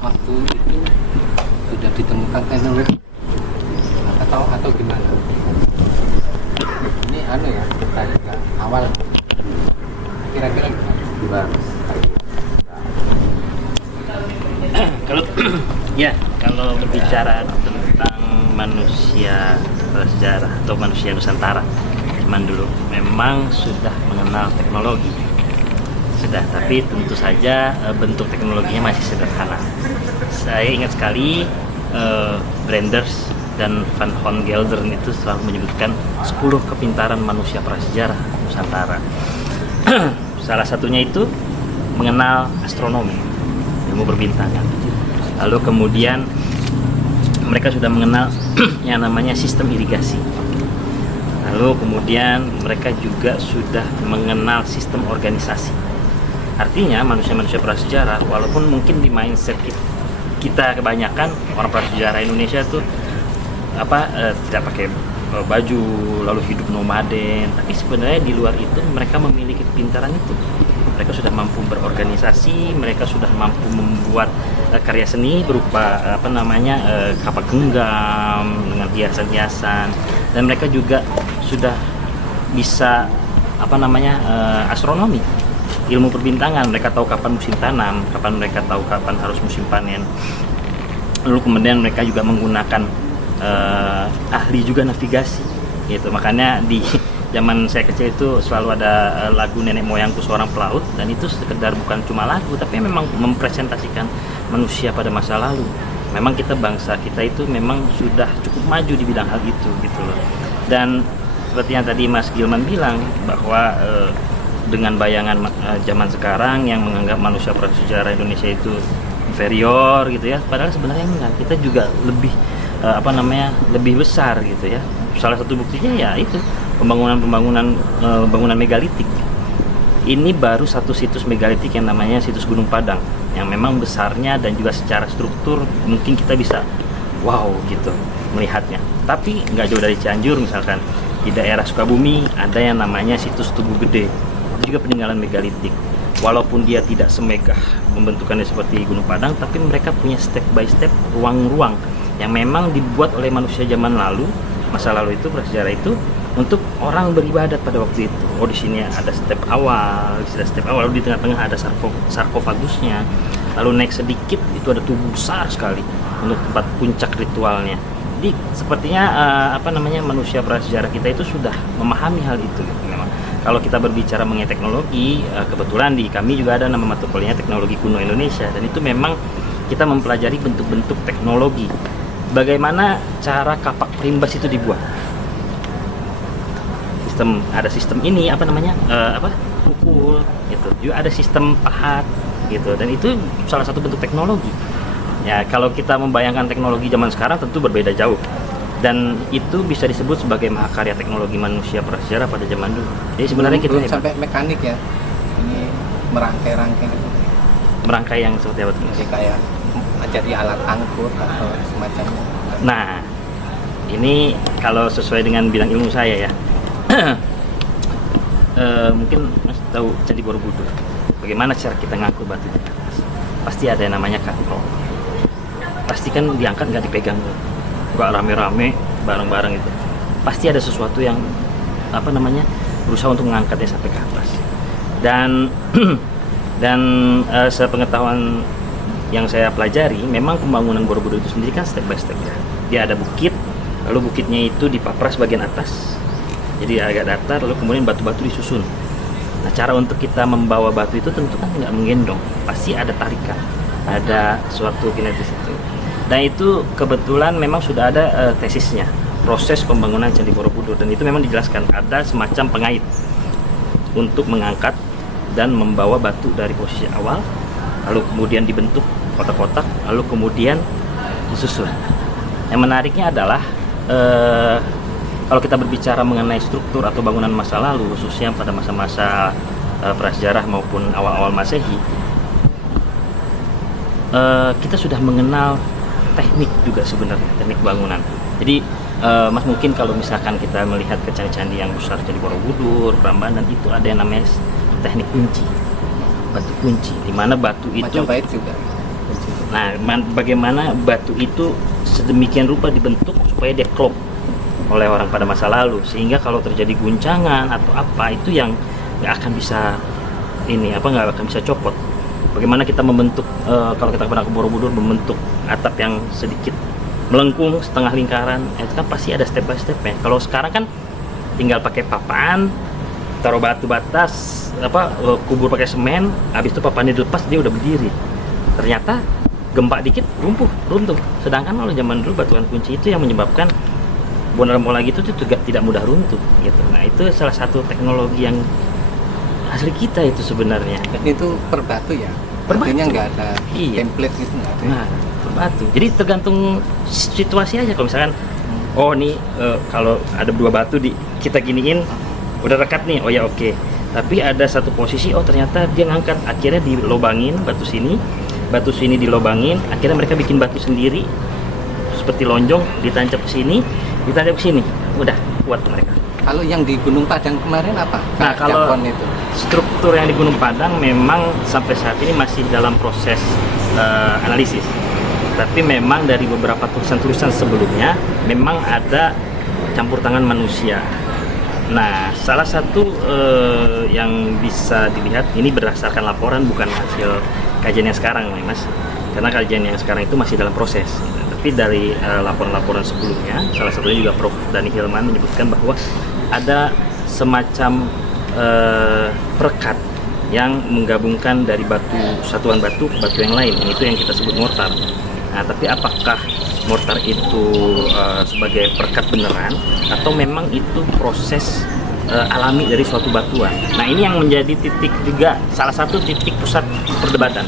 waktu itu sudah ditemukan teknologi atau gimana? Ini anu ya, dari awal kira-kira gimana? Kalau ya, kalau berbicara tentang manusia prasejarah atau manusia Nusantara zaman dulu memang sudah mengenal teknologi, sudah, tapi tentu saja bentuk teknologinya masih sederhana. Saya ingat sekali Branders dan Van Von Gelderen itu selalu menyebutkan 10 kepintaran manusia prasejarah Nusantara. Salah satunya itu mengenal astronomi, ilmu perbintangan. Lalu kemudian mereka sudah mengenal yang namanya sistem irigasi. Lalu kemudian mereka juga sudah mengenal sistem organisasi. Artinya manusia-manusia prasejarah, walaupun mungkin di mindset kita kebanyakan orang prasejarah Indonesia tuh tidak pakai baju lalu hidup nomaden, tapi sebenarnya di luar itu mereka memiliki kepintaran itu. Mereka sudah mampu berorganisasi, mereka sudah mampu membuat karya seni berupa kapal genggam dengan hiasan-hiasan, dan mereka juga sudah bisa astronomi, ilmu perbintangan. Mereka tahu kapan musim tanam, kapan mereka tahu kapan harus musim panen. Lalu kemudian mereka juga menggunakan ahli juga navigasi gitu. Makanya di zaman saya kecil itu selalu ada lagu Nenek Moyangku Seorang Pelaut, dan itu sekedar bukan cuma lagu tapi memang mempresentasikan manusia pada masa lalu. Memang bangsa kita itu memang sudah cukup maju di bidang hal itu gitu loh. Dan seperti yang tadi Mas Gilman bilang bahwa dengan bayangan zaman sekarang yang menganggap manusia prasejarah Indonesia itu inferior gitu ya, padahal sebenarnya enggak, kita juga lebih lebih besar gitu ya. Salah satu buktinya ya itu bangunan megalitik. Ini baru satu situs megalitik yang namanya situs Gunung Padang, yang memang besarnya dan juga secara struktur mungkin kita bisa wow gitu melihatnya. Tapi nggak jauh dari Cianjur misalkan, di daerah Sukabumi ada yang namanya situs Tugu Gede, itu juga peninggalan megalitik. Walaupun dia tidak semegah pembentukannya seperti Gunung Padang, tapi mereka punya step by step ruang-ruang yang memang dibuat oleh manusia zaman lalu, masa lalu itu, prasejarah itu, untuk orang beribadat pada waktu itu. Oh, di sini ada step awal, lalu di tengah-tengah ada sarkofagusnya. Lalu naik sedikit itu ada tubuh besar sekali untuk tempat puncak ritualnya. Jadi sepertinya manusia prasejarah kita itu sudah memahami hal itu gitu. Memang kalau kita berbicara mengenai teknologi, kebetulan di kami juga ada nama mata kuliahnya Teknologi Kuno Indonesia, dan itu memang kita mempelajari bentuk-bentuk teknologi. Bagaimana cara kapak perimbas itu dibuat? Ada sistem ini pukul gitu. Juga ada sistem pahat gitu, dan itu salah satu bentuk teknologi. Ya, kalau kita membayangkan teknologi zaman sekarang tentu berbeda jauh. Dan itu bisa disebut sebagai mahakarya teknologi manusia prasejarah pada zaman dulu. Jadi sebenarnya kita belum sampai mekanik ya. Ini merangkai-rangkai gitu. Merangkai yang seperti apa tuh? Jadi kayak jadi alat angkut atau semacamnya. Nah, Ini kalau sesuai dengan bidang ilmu saya ya. Mungkin Mas tahu Candi Borobudur. Bagaimana cara kita ngangkut batu di atas? Pasti ada yang namanya katrol. Pasti kan diangkat nggak dipegang, nggak rame-rame bareng-bareng itu. Pasti ada sesuatu yang berusaha untuk mengangkatnya sampai ke atas. Dan sepengetahuan yang saya pelajari, memang pembangunan Borobudur itu sendiri kan step by step ya. Dia ada bukit, lalu bukitnya itu dipapras bagian atas, jadi agak datar, lalu kemudian batu-batu disusun. Nah, cara untuk kita membawa batu itu tentu kan nggak menggendong, pasti ada tarikan, ada suatu kinetis itu. Dan itu kebetulan memang sudah ada tesisnya, proses pembangunan Candi Borobudur, dan itu memang dijelaskan ada semacam pengait untuk mengangkat dan membawa batu dari posisi awal, lalu kemudian dibentuk kotak-kotak, lalu kemudian disusun. Yang menariknya adalah kalau kita berbicara mengenai struktur atau bangunan masa lalu, khususnya pada masa-masa prasejarah maupun awal-awal Masehi, kita sudah mengenal teknik juga sebenarnya, teknik bangunan. Jadi Mas, mungkin kalau misalkan kita melihat ke candi-candi yang besar, Candi Borobudur, Prambanan, itu ada yang namanya teknik kunci, batu kunci, di mana batu itu Majapahit juga. Nah, bagaimana batu itu sedemikian rupa dibentuk supaya dia klop oleh orang pada masa lalu, sehingga kalau terjadi guncangan atau apa itu yang nggak akan bisa nggak akan bisa copot. Bagaimana kita membentuk kalau kita pernah ke Borobudur, membentuk atap yang sedikit melengkung setengah lingkaran, itu kan pasti ada step by stepnya. Kalau sekarang kan tinggal pakai papan, taruh batu batas, kubur pakai semen, habis itu papannya dilepas dia udah berdiri. Ternyata gempa dikit runtuh. Sedangkan kalau zaman dulu batuan kunci itu yang menyebabkan bola gitu itu juga tidak mudah runtuh gitu. Nah, itu salah satu teknologi yang asli kita itu sebenarnya. Dan itu per batu ya? Per batu. Artinya nggak ada Iya. template gitu, nggak ada. Nah, per batu. Jadi tergantung situasi aja. Kalau misalkan kalau ada dua batu kita giniin udah rekat nih, oh ya oke. Tapi ada satu posisi, ternyata dia ngangkat, akhirnya dilobangin batu sini dilobangin, akhirnya mereka bikin batu sendiri seperti lonjong, ditancap ke sini, udah kuat mereka. Kalau yang di Gunung Padang kemarin apa? Nah, kalau Japon itu struktur yang di Gunung Padang memang sampai saat ini masih dalam proses analisis. Tapi memang dari beberapa tulisan-tulisan sebelumnya memang ada campur tangan manusia. Nah, salah satu yang bisa dilihat ini berdasarkan laporan, bukan hasil kajian yang sekarang nih, Mas. Karena kajian yang sekarang itu masih dalam proses. Tapi dari laporan-laporan sebelumnya, salah satunya juga Prof. Dani Hilman menyebutkan bahwa ada semacam perekat yang menggabungkan dari satuan batu yang lain. Itu yang kita sebut mortar. Nah, tapi apakah mortar itu sebagai perekat beneran atau memang itu proses alami dari suatu batuan? Nah, ini yang menjadi titik juga, salah satu titik pusat perdebatan.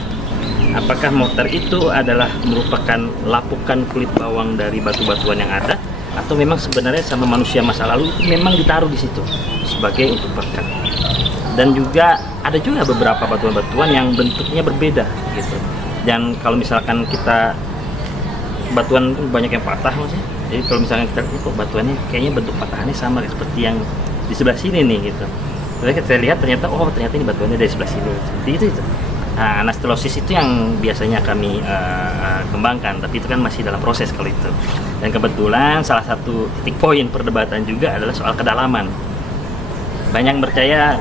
Apakah mortar itu adalah merupakan lapukan kulit bawang dari batu-batuan yang ada, atau memang sebenarnya sama manusia masa lalu itu memang ditaruh di situ sebagai untuk perekat? Dan juga ada juga beberapa batuan-batuan yang bentuknya berbeda gitu. Dan kalau misalkan kita batuan banyak yang patah, Mas. Jadi kalau misalkan kita lihat kok batuannya kayaknya bentuk patahannya sama seperti yang di sebelah sini nih gitu. Terus kita lihat ternyata ini batuannya dari sebelah sini. Seperti itu. Nah, anastilosis itu yang biasanya kami kembangkan, tapi itu kan masih dalam proses kalau itu. Dan kebetulan salah satu titik poin perdebatan juga adalah soal kedalaman. Banyak percaya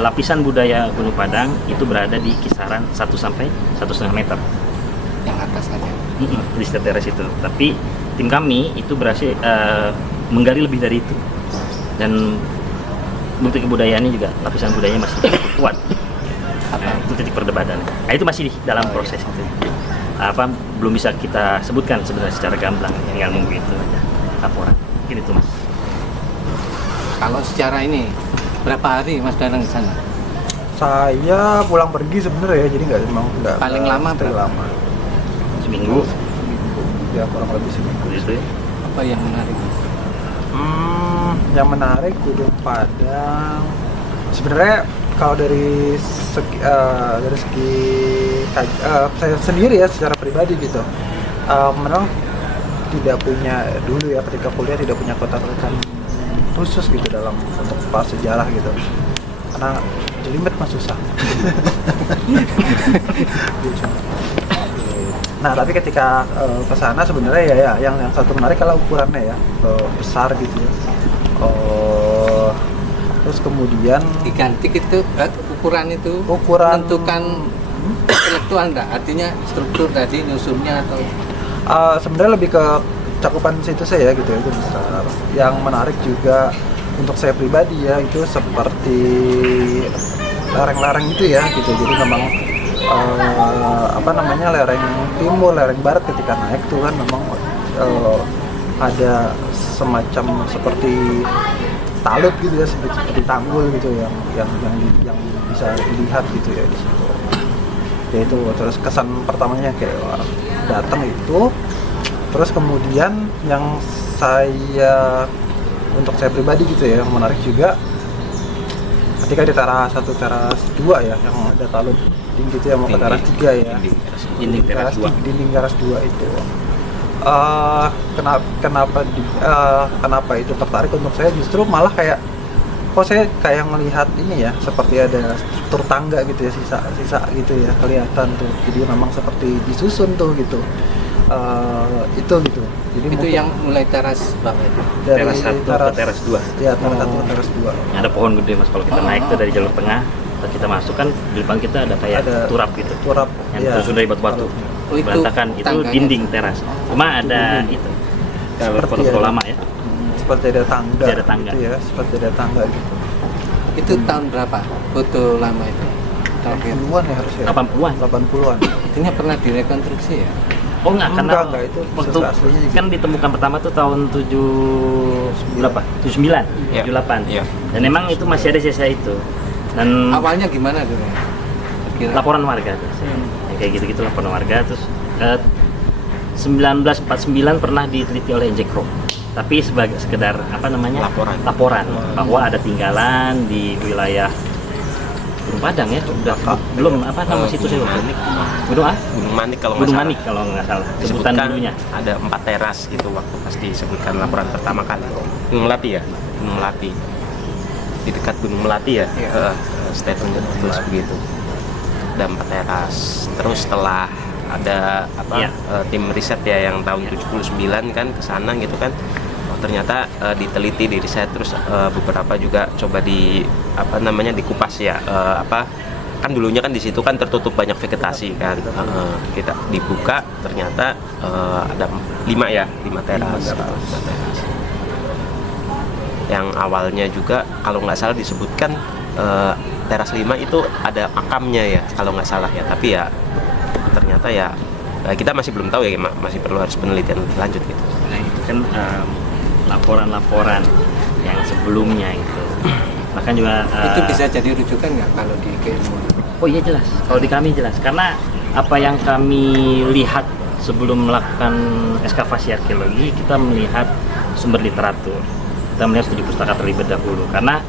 lapisan budaya Gunung Padang itu berada di kisaran 1 sampai 1,5 meter. yang atas aja. Di setiap teras itu. Tapi tim kami itu berhasil menggali lebih dari itu. Dan bukti kebudayaannya juga, lapisan budayanya masih cukup kuat. Itu titik perdebatan. Nah, itu masih dalam proses itu. Belum bisa kita sebutkan sebenarnya secara gamblang, tinggal nunggu itu aja laporan. Mungkin itu, Mas. Kalau secara ini berapa hari Mas Danang di sana? Saya pulang pergi sebenarnya, jadi nggak Paling lama stay berapa? lama. Seminggu. Ya kurang lebih seminggu. Gitu. Apa yang menarik? Yang menarik Gunung Padang sebenarnya kalau dari segi saya sendiri ya secara pribadi gitu, memang tidak punya dulu ya, ketika kuliah tidak punya ketertarikan khusus gitu dalam untuk bahas sejarah gitu, karena jelimet mah susah. Nah tapi ketika ke sana sebenarnya ya yang satu menarik kalau ukurannya ya besar gitu ya. Terus kemudian diganti itu ukuran menentukan intelektual enggak? Artinya struktur tadi nyusunnya atau sebenarnya lebih ke cakupan situsnya ya gitu ya, itu besar. Yang menarik juga untuk saya pribadi ya itu seperti lereng-lereng gitu ya gitu. Jadi memang lereng timur, lereng barat ketika naik tuh kan memang ada semacam seperti talut gitu ya, seperti tanggul gitu yang bisa dilihat gitu ya di situ. Ya itu terus kesan pertamanya kayak datang itu, terus kemudian yang saya untuk saya pribadi gitu ya yang menarik juga ketika di teras 1 teras 2 ya yang ada talut tinggi gitu ya mau ke teras 3 ya Dinding teras 2. dinding teras 2 itu kenapa itu tertarik untuk saya, justru malah kayak saya kayak melihat ini ya seperti ada struktur tangga gitu ya, sisa gitu ya kelihatan tuh, jadi memang seperti disusun tuh gitu. Itu gitu. Jadi itu yang mulai teras berapa itu? dari Teras 1 ke teras 2. Ya, teras 1 ke teras 2. Ada pohon gede Mas, kalau kita naik tuh dari jalur tengah, kita masuk kan di depan kita ada kayak turap gitu. Turap Yang ya. tersusun dari batu-batu. Oh, itu Berantakan, itu tangganya. dinding teras. Cuma ada itu. Kalau Seperti foto-foto ada- lama ya. Seperti ada tangga. Seperti ada tangga. Gitu ya, seperti ada tangga gitu. Itu tahun berapa foto lama itu? Terakhir 80-an ya harusnya. 80-an. 80-an. artinya pernah direkonstruksi ya? Oh enggak, karena Enggak, itu waktu sesuai aslinya juga. kan ditemukan pertama tuh tahun 79, Iya. 78. Iya. Dan memang itu masih ada sisa itu. Dan Awalnya gimana dulu? Kira laporan warga tuh. Ya, kayak gitu-gitu laporan warga terus 1949 pernah diteliti oleh Jack Rock. Tapi sebagai sekedar laporan bahwa ada tinggalan di wilayah Gunung Padang ya, udah belum nama situsnya waktu ini. Gunung Manik kalau nggak Gunung salah. Manik kalau nggak salah. Sebutan Disebutkan dulunya. ada 4 teras gitu waktu pas disebutkan laporan pertama kali. Gunung Melati ya, Gunung Melati di dekat Gunung Melati ya. Statementnya tulis begitu. Ada 4 teras. Terus setelah ada tim riset ya yang tahun 79 kan ke sana gitu kan. Ternyata diteliti, di riset, terus beberapa juga coba dikupas ya, kan dulunya kan di situ kan tertutup banyak vegetasi kan, kita dibuka ternyata ada 5 teras. Yang awalnya juga kalau nggak salah disebutkan teras 5 itu ada makamnya ya kalau nggak salah ya, tapi ya ternyata ya kita masih belum tahu ya, masih perlu harus penelitian lebih lanjut gitu. Nah itu kan laporan-laporan yang sebelumnya itu, bahkan juga Itu bisa jadi rujukan nggak kalau di keilmuan? oh iya jelas, kalau di kami jelas, karena apa yang kami lihat sebelum melakukan ekskavasi arkeologi, kita melihat sumber literatur, kita melihat studi pustaka terlibat dahulu, karena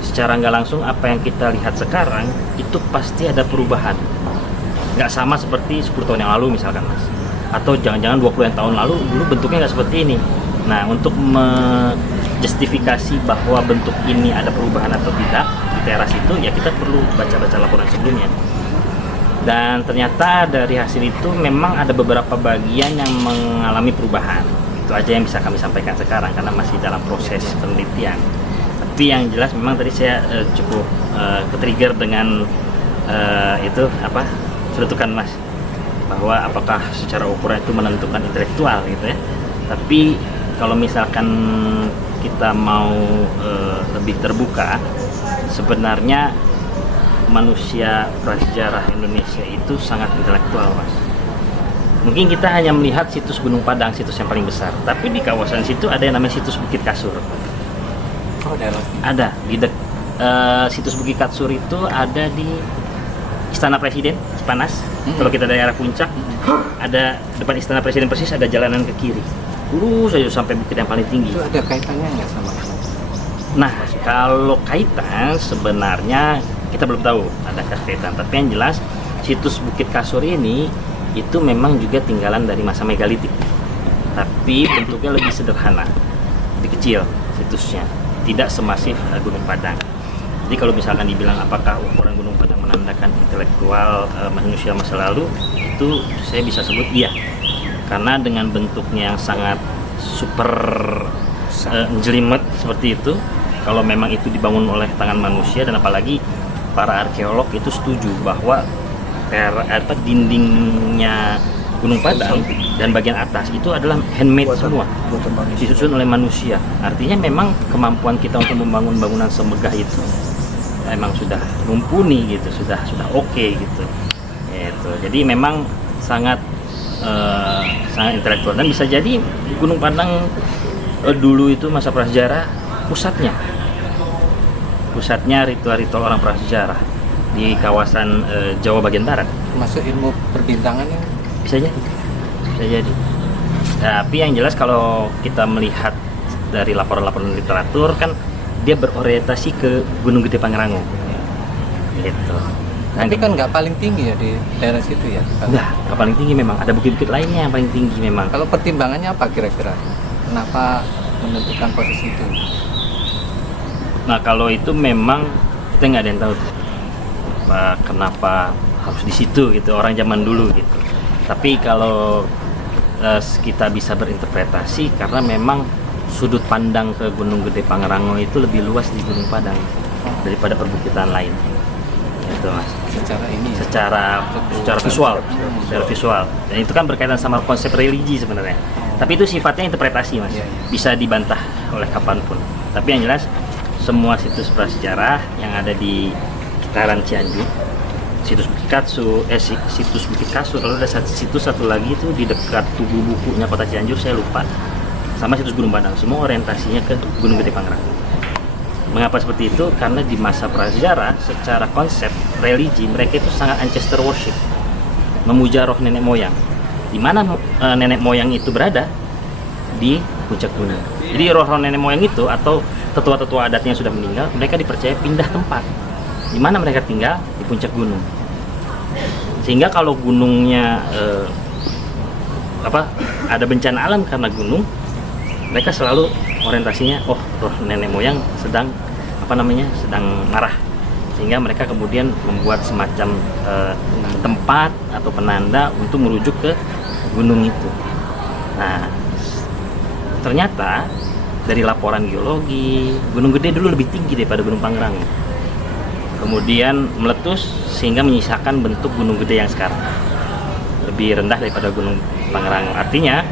secara nggak langsung apa yang kita lihat sekarang itu pasti ada perubahan, nggak sama seperti 10 tahun yang lalu misalkan Mas, atau jangan-jangan 20 tahun lalu dulu bentuknya nggak seperti ini. Nah, untuk menjustifikasi bahwa bentuk ini ada perubahan atau tidak di teras itu, ya kita perlu baca-baca laporan sebelumnya. Dan ternyata dari hasil itu memang ada beberapa bagian yang mengalami perubahan. Itu aja yang bisa kami sampaikan sekarang karena masih dalam proses penelitian. Tapi yang jelas memang tadi saya cukup ke-trigger dengan celutukan Mas, bahwa apakah secara ukuran itu menentukan intelektual gitu ya. Tapi kalau misalkan kita mau lebih terbuka, sebenarnya manusia prasejarah Indonesia itu sangat intelektual Mas. Mungkin kita hanya melihat situs Gunung Padang, situs yang paling besar, tapi di kawasan situ ada yang namanya situs Bukit Kasur. Oh, Ada di situs Bukit Kasur itu ada di Istana Presiden Cipanas. Kalau kita dari arah puncak, ada depan Istana Presiden persis ada jalanan ke kiri, lurus saja sampai bukit yang paling tinggi. Itu ada kaitannya nggak sama? Nah, kalau kaitan sebenarnya kita belum tahu ada kaitan, tapi yang jelas situs Bukit Kasur ini itu memang juga tinggalan dari masa megalitik. tapi bentuknya lebih sederhana, lebih kecil situsnya, tidak semasif Gunung Padang. Jadi kalau misalkan dibilang apakah ukuran Gunung Padang menandakan intelektual manusia masa lalu, itu saya bisa sebut iya, karena dengan bentuknya yang sangat super jelimet seperti itu, kalau memang itu dibangun oleh tangan manusia, dan apalagi para arkeolog itu setuju bahwa dindingnya Gunung Padang dan bagian atas itu adalah handmade semua, disusun oleh manusia. Artinya memang kemampuan kita untuk membangun bangunan semegah itu memang sudah mumpuni gitu, sudah oke gitu. Jadi memang sangat intelektual, dan bisa jadi Gunung Padang dulu itu masa prasejarah pusatnya ritual-ritual orang prasejarah di kawasan Jawa bagian barat. Masuk ilmu perbintangan ya? Bisa jadi. Tapi yang jelas kalau kita melihat dari laporan-laporan literatur kan dia berorientasi ke Gunung Gede Pangrango, gitu. Tapi kan nggak paling tinggi ya di daerah situ ya? Nggak paling tinggi, memang ada bukit-bukit lainnya yang paling tinggi memang. Kalau pertimbangannya apa kira-kira? Kenapa menentukan posisi itu? Nah kalau itu memang kita nggak ada yang tahu kenapa harus di situ gitu, orang zaman dulu gitu. Tapi kalau kita bisa berinterpretasi karena memang sudut pandang ke Gunung Gede Pangrango itu lebih luas di Gunung Padang daripada perbukitan lain. Itu Mas. Secara visual. Dan itu kan berkaitan sama konsep religi sebenarnya. Tapi itu sifatnya interpretasi Mas. Bisa dibantah oleh kapanpun. Tapi yang jelas semua situs prasejarah yang ada di sekitaran Cianjur, situs Bukit Kasur, lalu ada situs satu lagi itu di dekat tugu bukunya Kota Cianjur, saya lupa, sama situs Gunung Padang, semua orientasinya ke Gunung Gede Pangrango. Mengapa seperti itu? Karena di masa prasejarah secara konsep religi mereka itu sangat ancestor worship, memuja roh nenek moyang. Di mana nenek moyang itu berada? Di puncak gunung. Jadi roh-roh nenek moyang itu atau tetua-tetua adatnya yang sudah meninggal, mereka dipercaya pindah tempat. Di mana mereka tinggal? Di puncak gunung. Sehingga kalau gunungnya ada bencana alam karena gunung, mereka selalu orientasinya roh nenek moyang sedang marah, sehingga mereka kemudian membuat semacam tempat atau penanda untuk merujuk ke gunung itu. Nah ternyata dari laporan geologi, Gunung Gede dulu lebih tinggi daripada Gunung Pangrango, kemudian meletus sehingga menyisakan bentuk Gunung Gede yang sekarang, lebih rendah daripada Gunung Pangrango. Artinya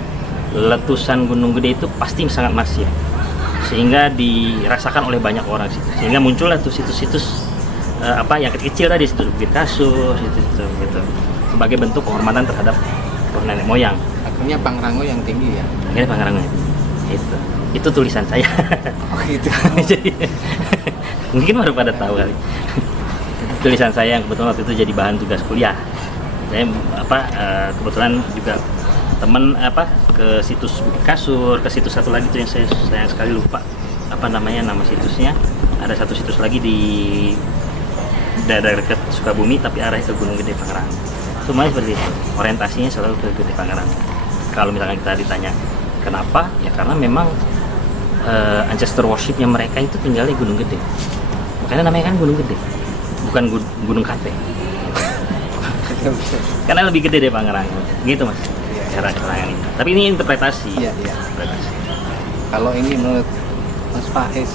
letusan Gunung Gede itu pasti sangat masif, sehingga dirasakan oleh banyak orang situ, sehingga muncullah tuh situs-situs yang kecil tadi, situs Bukit Kasur, situs gitu, sebagai bentuk penghormatan terhadap roh nenek moyang. Akhirnya Pangrango yang tinggi ya? Akhirnya Pangrango itu tulisan saya. Oh gitu. Jadi, mungkin baru pada tahu kali. Tulisan saya yang kebetulan waktu itu jadi bahan tugas kuliah. Saya kebetulan juga teman ke situs Bukit Kasur, ke situs satu lagi tuh yang saya sayang sekali lupa nama situsnya. Ada satu situs lagi di daerah dekat Sukabumi tapi arahnya ke Gunung Gede Pangrango. Semuanya seperti itu. Orientasinya selalu ke Gede Pangrango. Kalau misalkan kita ditanya kenapa? Ya karena memang ancestor worshipnya mereka itu tinggal di Gunung Gede. Makanya namanya kan Gunung Gede, bukan Gunung Kate. Karena lebih gede dari Pangrango. Gitu Mas. Cara keterangan ini. Tapi ini interpretasi. Iya. Kalau ini menurut Mas Faiz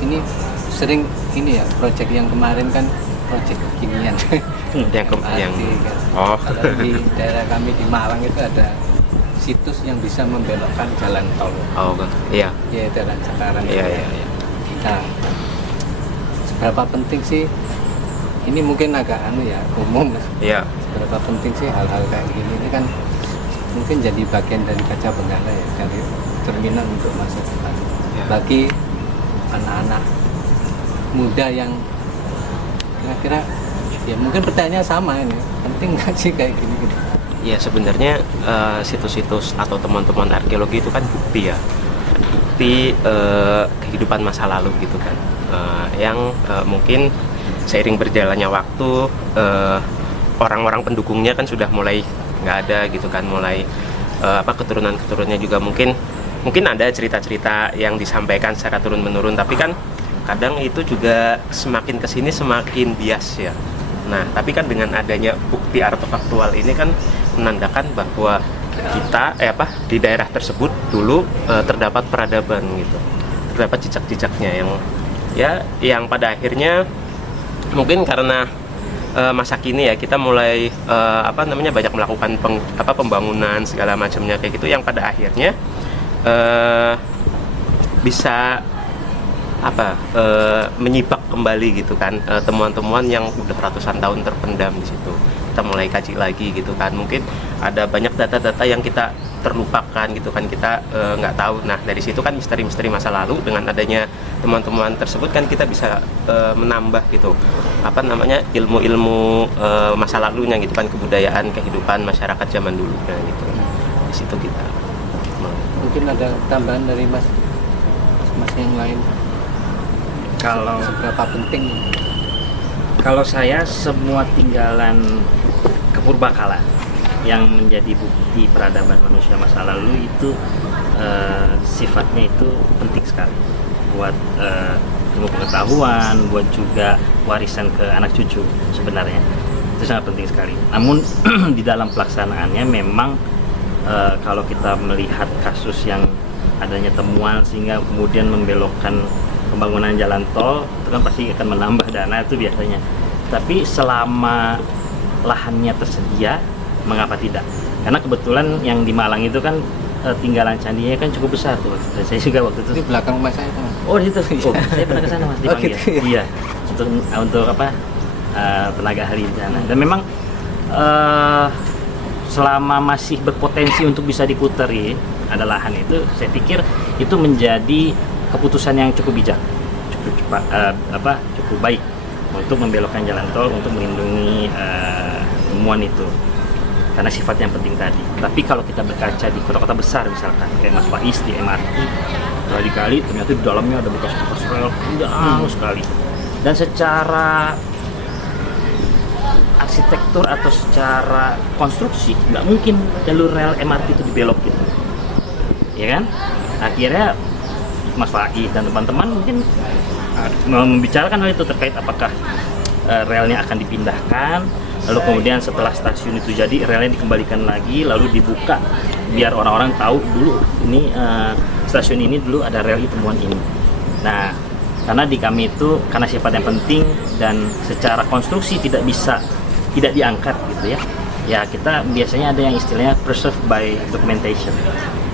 ini sering ini ya, proyek yang kemarin kan proyek kekinian. Kalau di daerah kami di Malang itu ada situs yang bisa membelokkan jalan tol. Iya. Ya jalan sekarang. Iya. Nah, seberapa penting sih? Ini mungkin agak umum. Iya. Seberapa penting sih hal-hal kayak gini? Ini kan mungkin jadi bagian dari kaca benggala ya, dari cerminan untuk masa depan. Ya. Bagi anak-anak muda yang kira-kira ya mungkin pertanyaan sama ini, penting nggak sih kayak gini gitu? Ya sebenarnya situs-situs atau teman-teman arkeologi itu kan bukti kehidupan masa lalu gitu kan, yang mungkin seiring berjalannya waktu orang-orang pendukungnya kan sudah mulai nggak ada gitu kan, mulai keturunan-keturunannya juga mungkin ada cerita-cerita yang disampaikan secara turun-menurun, tapi kan kadang itu juga semakin kesini semakin bias ya. Nah, tapi kan dengan adanya bukti artefaktual ini kan menandakan bahwa kita di daerah tersebut dulu terdapat peradaban gitu, terdapat jejak-jejaknya yang pada akhirnya mungkin karena masa kini ya kita mulai banyak melakukan pembangunan segala macamnya kayak gitu, yang pada akhirnya bisa menyibak kembali gitu kan temuan-temuan yang udah ratusan tahun terpendam di situ. Kita mulai kaji lagi gitu kan, mungkin ada banyak data-data yang kita terlupakan gitu kan, kita nggak tahu. Nah, dari situ kan misteri-misteri masa lalu, dengan adanya temuan-temuan tersebut kan kita bisa menambah gitu ilmu-ilmu masa lalunya gitu kan, kebudayaan, kehidupan masyarakat zaman dulu gitu. Di situ kita Mungkin ada tambahan dari mas yang lain, Kalau seberapa penting? Kalau saya, semua tinggalan kepurbakalan yang menjadi bukti peradaban manusia masa lalu itu sifatnya itu penting sekali buat ilmu pengetahuan, buat juga warisan ke anak cucu sebenarnya. Itu sangat penting sekali. Namun di dalam pelaksanaannya memang kalau kita melihat kasus yang adanya temuan sehingga kemudian membelokkan pembangunan jalan tol, itu kan pasti akan menambah dana itu biasanya. Tapi selama lahannya tersedia, mengapa tidak? Karena kebetulan yang di Malang itu kan tinggalan candinya kan cukup besar tuh. Dan saya juga waktu itu Di belakang rumah saya teman. Oh di situ. Oh, saya pernah ke sana Mas, dipanggil. gitu ya? Iya. Untuk tenaga ahli di sana. Dan memang selama masih berpotensi untuk bisa diputeri ada lahan itu, saya pikir itu menjadi keputusan yang cukup bijak, cukup baik untuk membelokkan jalan tol untuk melindungi temuan itu karena sifat yang penting tadi. Tapi kalau kita berkaca di kota-kota besar misalkan kayak Mas Faiz di MRT, kali ternyata di dalamnya ada bekas-bekas rel panjang sekali, dan secara arsitektur atau secara konstruksi nggak mungkin jalur rel MRT itu dibelok gitu, ya kan? Akhirnya Mas Faiz dan teman-teman mungkin membicarakan hal itu terkait apakah relnya akan dipindahkan, lalu kemudian setelah stasiun itu jadi relnya dikembalikan lagi lalu dibuka biar orang-orang tahu dulu ini stasiun ini dulu ada rel temuan ini. Nah, karena di kami itu karena sifat yang penting dan secara konstruksi tidak diangkat gitu ya. Ya kita biasanya ada yang istilahnya preserved by documentation.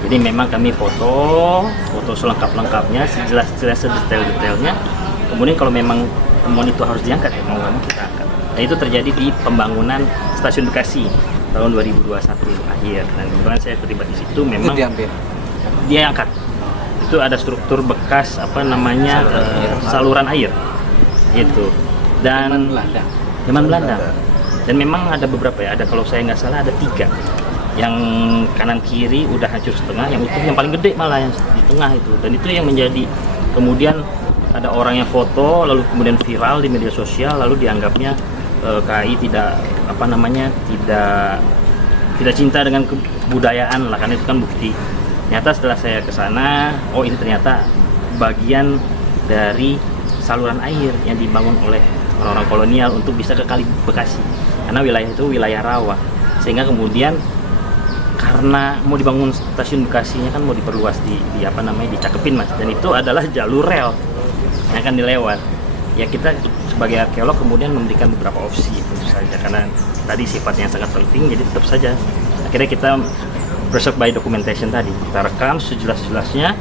Jadi memang kami foto selengkap-lengkapnya, sejelas-jelas sedetail-detailnya. Kemudian kalau memang temuan itu harus diangkat, ya mau nggak mau kita angkat. Dan itu terjadi di pembangunan stasiun Bekasi tahun 2021 akhir. Dan kebetulan saya terlibat di situ, memang Itu diambil. dia angkat. Itu ada struktur bekas saluran air. Gitu. Dan zaman Belanda. Dan memang ada beberapa ya, ada kalau saya nggak salah ada 3. Yang kanan kiri udah hancur setengah, yang utuh yang paling gede malah yang di tengah itu. Dan itu yang menjadi kemudian ada orang yang foto lalu kemudian viral di media sosial, lalu dianggapnya KAI tidak tidak cinta dengan kebudayaan lah, karena itu kan bukti. Ternyata setelah saya ke sana, oh ini ternyata bagian dari saluran air yang dibangun oleh orang-orang kolonial untuk bisa ke Kali Bekasi. Karena wilayah itu wilayah rawa, sehingga kemudian karena mau dibangun stasiun Bekasinya kan mau diperluas dicakepin Mas, dan itu adalah jalur rel yang akan dilewat. Ya kita sebagai arkeolog kemudian memberikan beberapa opsi tentu saja, karena tadi sifatnya sangat penting, jadi tetap saja akhirnya kita preserve by documentation tadi, kita rekam sejelas-jelasnya,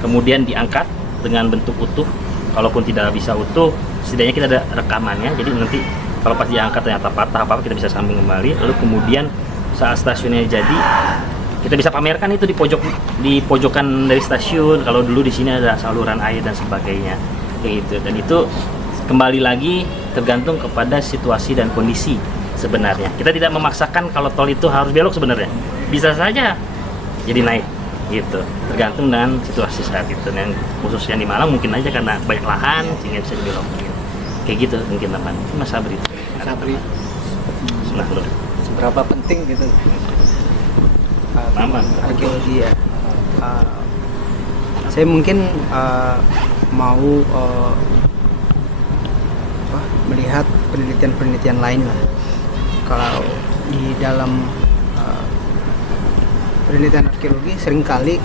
kemudian diangkat dengan bentuk utuh. Kalaupun tidak bisa utuh, setidaknya kita ada rekamannya, jadi nanti kalau pas diangkat ternyata patah apa kita bisa sambung kembali, lalu kemudian saat stasiunnya jadi kita bisa pamerkan itu di pojokan dari stasiun, kalau dulu di sini ada saluran air dan sebagainya kayak gitu. Dan itu kembali lagi tergantung kepada situasi dan kondisi sebenarnya. Kita tidak memaksakan kalau tol itu harus belok sebenarnya, bisa saja jadi naik gitu, tergantung dengan situasi saat itu. Dan khususnya di Malang mungkin aja karena banyak lahan sehingga bisa dibelokkan gitu. kayak gitu mungkin teman Mas Sabri. Mas Sabri, Nah, bro. Seberapa penting gitu Aman. arkeologi ya. Saya mungkin mau melihat penelitian-penelitian lain lah. Kalau di dalam penelitian arkeologi seringkali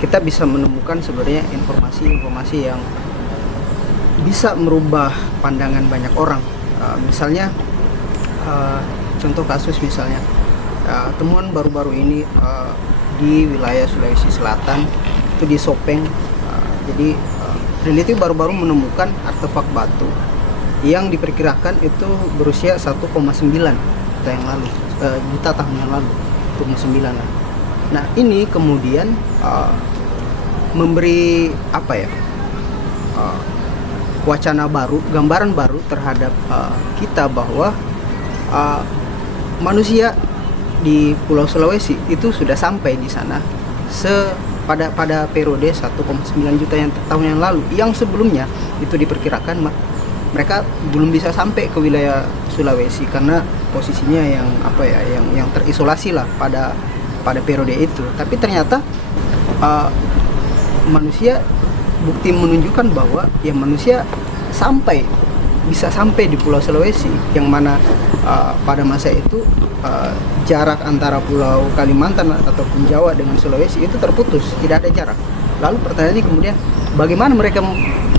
kita bisa menemukan sebenarnya informasi-informasi yang bisa merubah pandangan banyak orang. Misalnya contoh kasus misalnya temuan baru-baru ini di wilayah Sulawesi Selatan itu di Sopeng. Jadi peneliti baru-baru menemukan artefak batu yang diperkirakan itu berusia 1,9 juta yang lalu, juta tahun yang lalu, 1,9 lah. Nah ini kemudian memberi apa ya, wacana baru, gambaran baru terhadap kita bahwa manusia di Pulau Sulawesi itu sudah sampai di sana pada periode 1,9 juta tahun yang lalu, yang sebelumnya itu diperkirakan mereka belum bisa sampai ke wilayah Sulawesi karena posisinya yang terisolasi lah pada periode itu. Tapi ternyata manusia, bukti menunjukkan bahwa ya manusia bisa sampai di Pulau Sulawesi, yang mana pada masa itu jarak antara Pulau Kalimantan ataupun Jawa dengan Sulawesi itu terputus, tidak ada jarak. Lalu pertanyaannya kemudian bagaimana mereka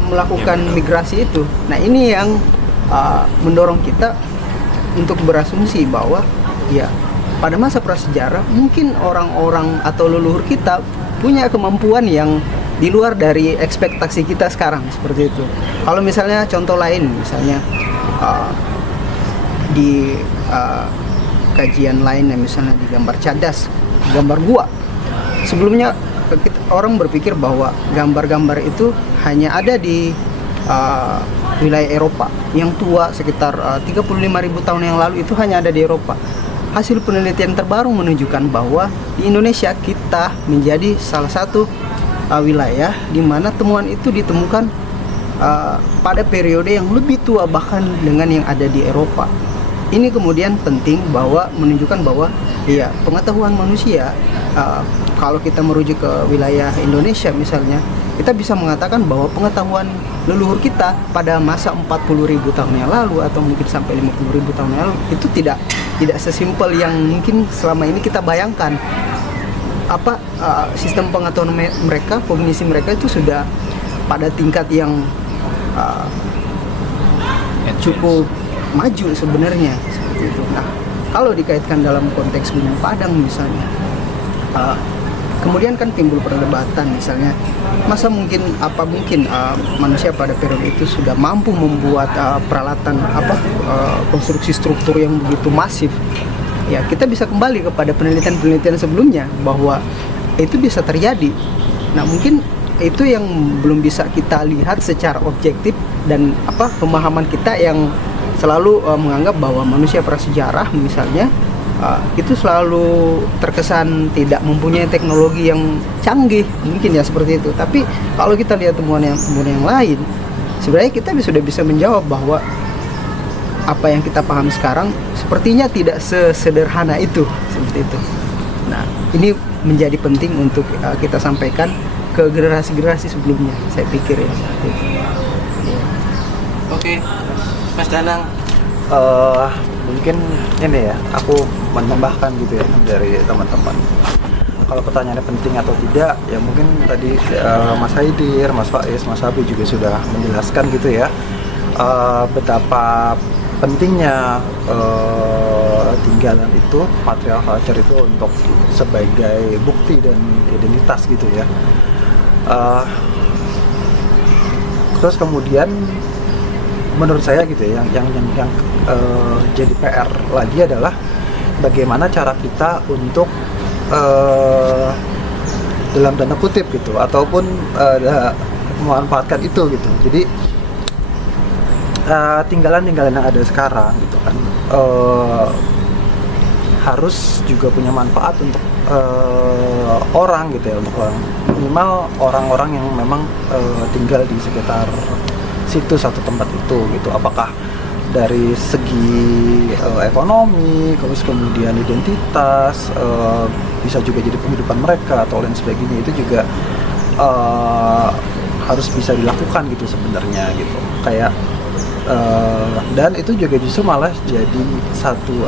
melakukan migrasi itu? Nah ini yang mendorong kita untuk berasumsi bahwa ya pada masa prasejarah mungkin orang-orang atau leluhur kita punya kemampuan yang di luar dari ekspektasi kita sekarang, seperti itu. Kalau misalnya contoh lain, misalnya di kajian lain, misalnya di gambar cadas, gambar gua, sebelumnya orang berpikir bahwa gambar-gambar itu hanya ada di wilayah Eropa yang tua, sekitar 35.000 tahun yang lalu, itu hanya ada di Eropa. Hasil penelitian terbaru menunjukkan bahwa di Indonesia kita menjadi salah satu wilayah di mana temuan itu ditemukan pada periode yang lebih tua bahkan dengan yang ada di Eropa. Ini kemudian penting bahwa menunjukkan bahwa ya pengetahuan manusia, kalau kita merujuk ke wilayah Indonesia misalnya, kita bisa mengatakan bahwa pengetahuan leluhur kita pada masa 40.000 tahun yang lalu atau mungkin sampai 50.000 tahun yang lalu itu tidak sesimpel yang mungkin selama ini kita bayangkan. Sistem pengetahuan mereka, kognisi mereka itu sudah pada tingkat yang cukup maju sebenarnya, seperti itu. Nah, kalau dikaitkan dalam konteks Gunung Padang misalnya, kemudian kan timbul perdebatan misalnya, masa mungkin manusia pada periode itu sudah mampu membuat peralatan konstruksi struktur yang begitu masif. Ya, kita bisa kembali kepada penelitian-penelitian sebelumnya bahwa itu bisa terjadi. Nah, mungkin itu yang belum bisa kita lihat secara objektif, dan pemahaman kita yang selalu menganggap bahwa manusia prasejarah misalnya itu selalu terkesan tidak mempunyai teknologi yang canggih, mungkin ya seperti itu. Tapi kalau kita lihat temuan yang lain, sebenarnya kita sudah bisa menjawab bahwa apa yang kita pahami sekarang sepertinya tidak sesederhana itu, seperti itu. Nah, ini menjadi penting untuk kita sampaikan ke generasi-generasi sebelumnya, saya pikir ya. Oke, Mas Danang. Mungkin ini ya, aku menambahkan gitu ya dari teman-teman. Kalau pertanyaannya penting atau tidak, ya mungkin tadi Mas Haidir, Mas Faiz, Mas Abi juga sudah menjelaskan gitu ya, betapa pentingnya tinggalan itu, material culture itu untuk sebagai bukti dan identitas gitu ya. Terus kemudian menurut saya gitu ya, yang jadi PR lagi adalah bagaimana cara kita untuk dalam tanda kutip gitu, ataupun memanfaatkan itu gitu. Jadi tinggalan-tinggalan yang ada sekarang gitu kan harus juga punya manfaat untuk orang gitu ya, untuk orang, minimal orang-orang yang memang tinggal di sekitar situs atau tempat itu gitu. Apakah dari segi ekonomi, terus kemudian identitas, bisa juga jadi penghidupan mereka atau lain sebagainya, itu juga harus bisa dilakukan gitu sebenarnya gitu. Kayak dan itu juga justru malah jadi satu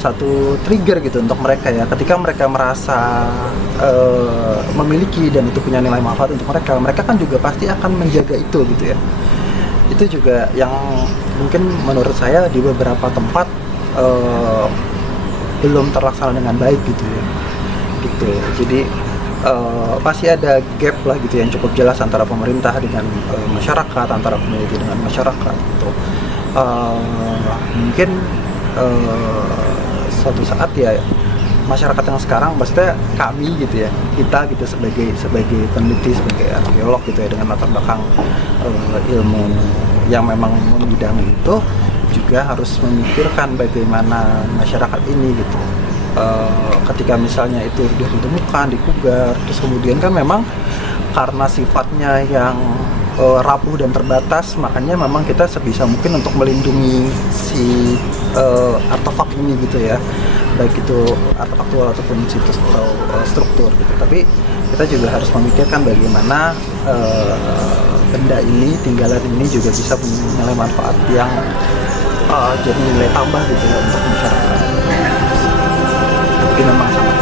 satu trigger gitu untuk mereka ya, ketika mereka merasa memiliki dan itu punya nilai manfaat untuk mereka, mereka kan juga pasti akan menjaga itu gitu ya. Itu juga yang mungkin menurut saya di beberapa tempat belum terlaksana dengan baik gitu ya, gitu. Jadi pasti ada gap lah gitu yang cukup jelas antara pemerintah dengan masyarakat, antara community dengan masyarakat gitu. Mungkin suatu saat ya masyarakat yang sekarang, maksudnya kami gitu ya, kita gitu sebagai peneliti, sebagai arkeolog gitu ya, dengan latar belakang ilmu yang memang membidangi itu, juga harus memikirkan bagaimana masyarakat ini gitu. Ketika misalnya itu ditemukan, dikubar, terus kemudian kan memang karena sifatnya yang rapuh dan terbatas, makanya memang kita sebisa mungkin untuk melindungi si artefak ini gitu ya, baik itu artefaktual ataupun situs atau struktur gitu. Tapi kita juga harus memikirkan bagaimana benda ini, tinggalan ini juga bisa punya nilai manfaat yang jadi nilai tambah gitu ya untuk masyarakat. Jadi memang sangat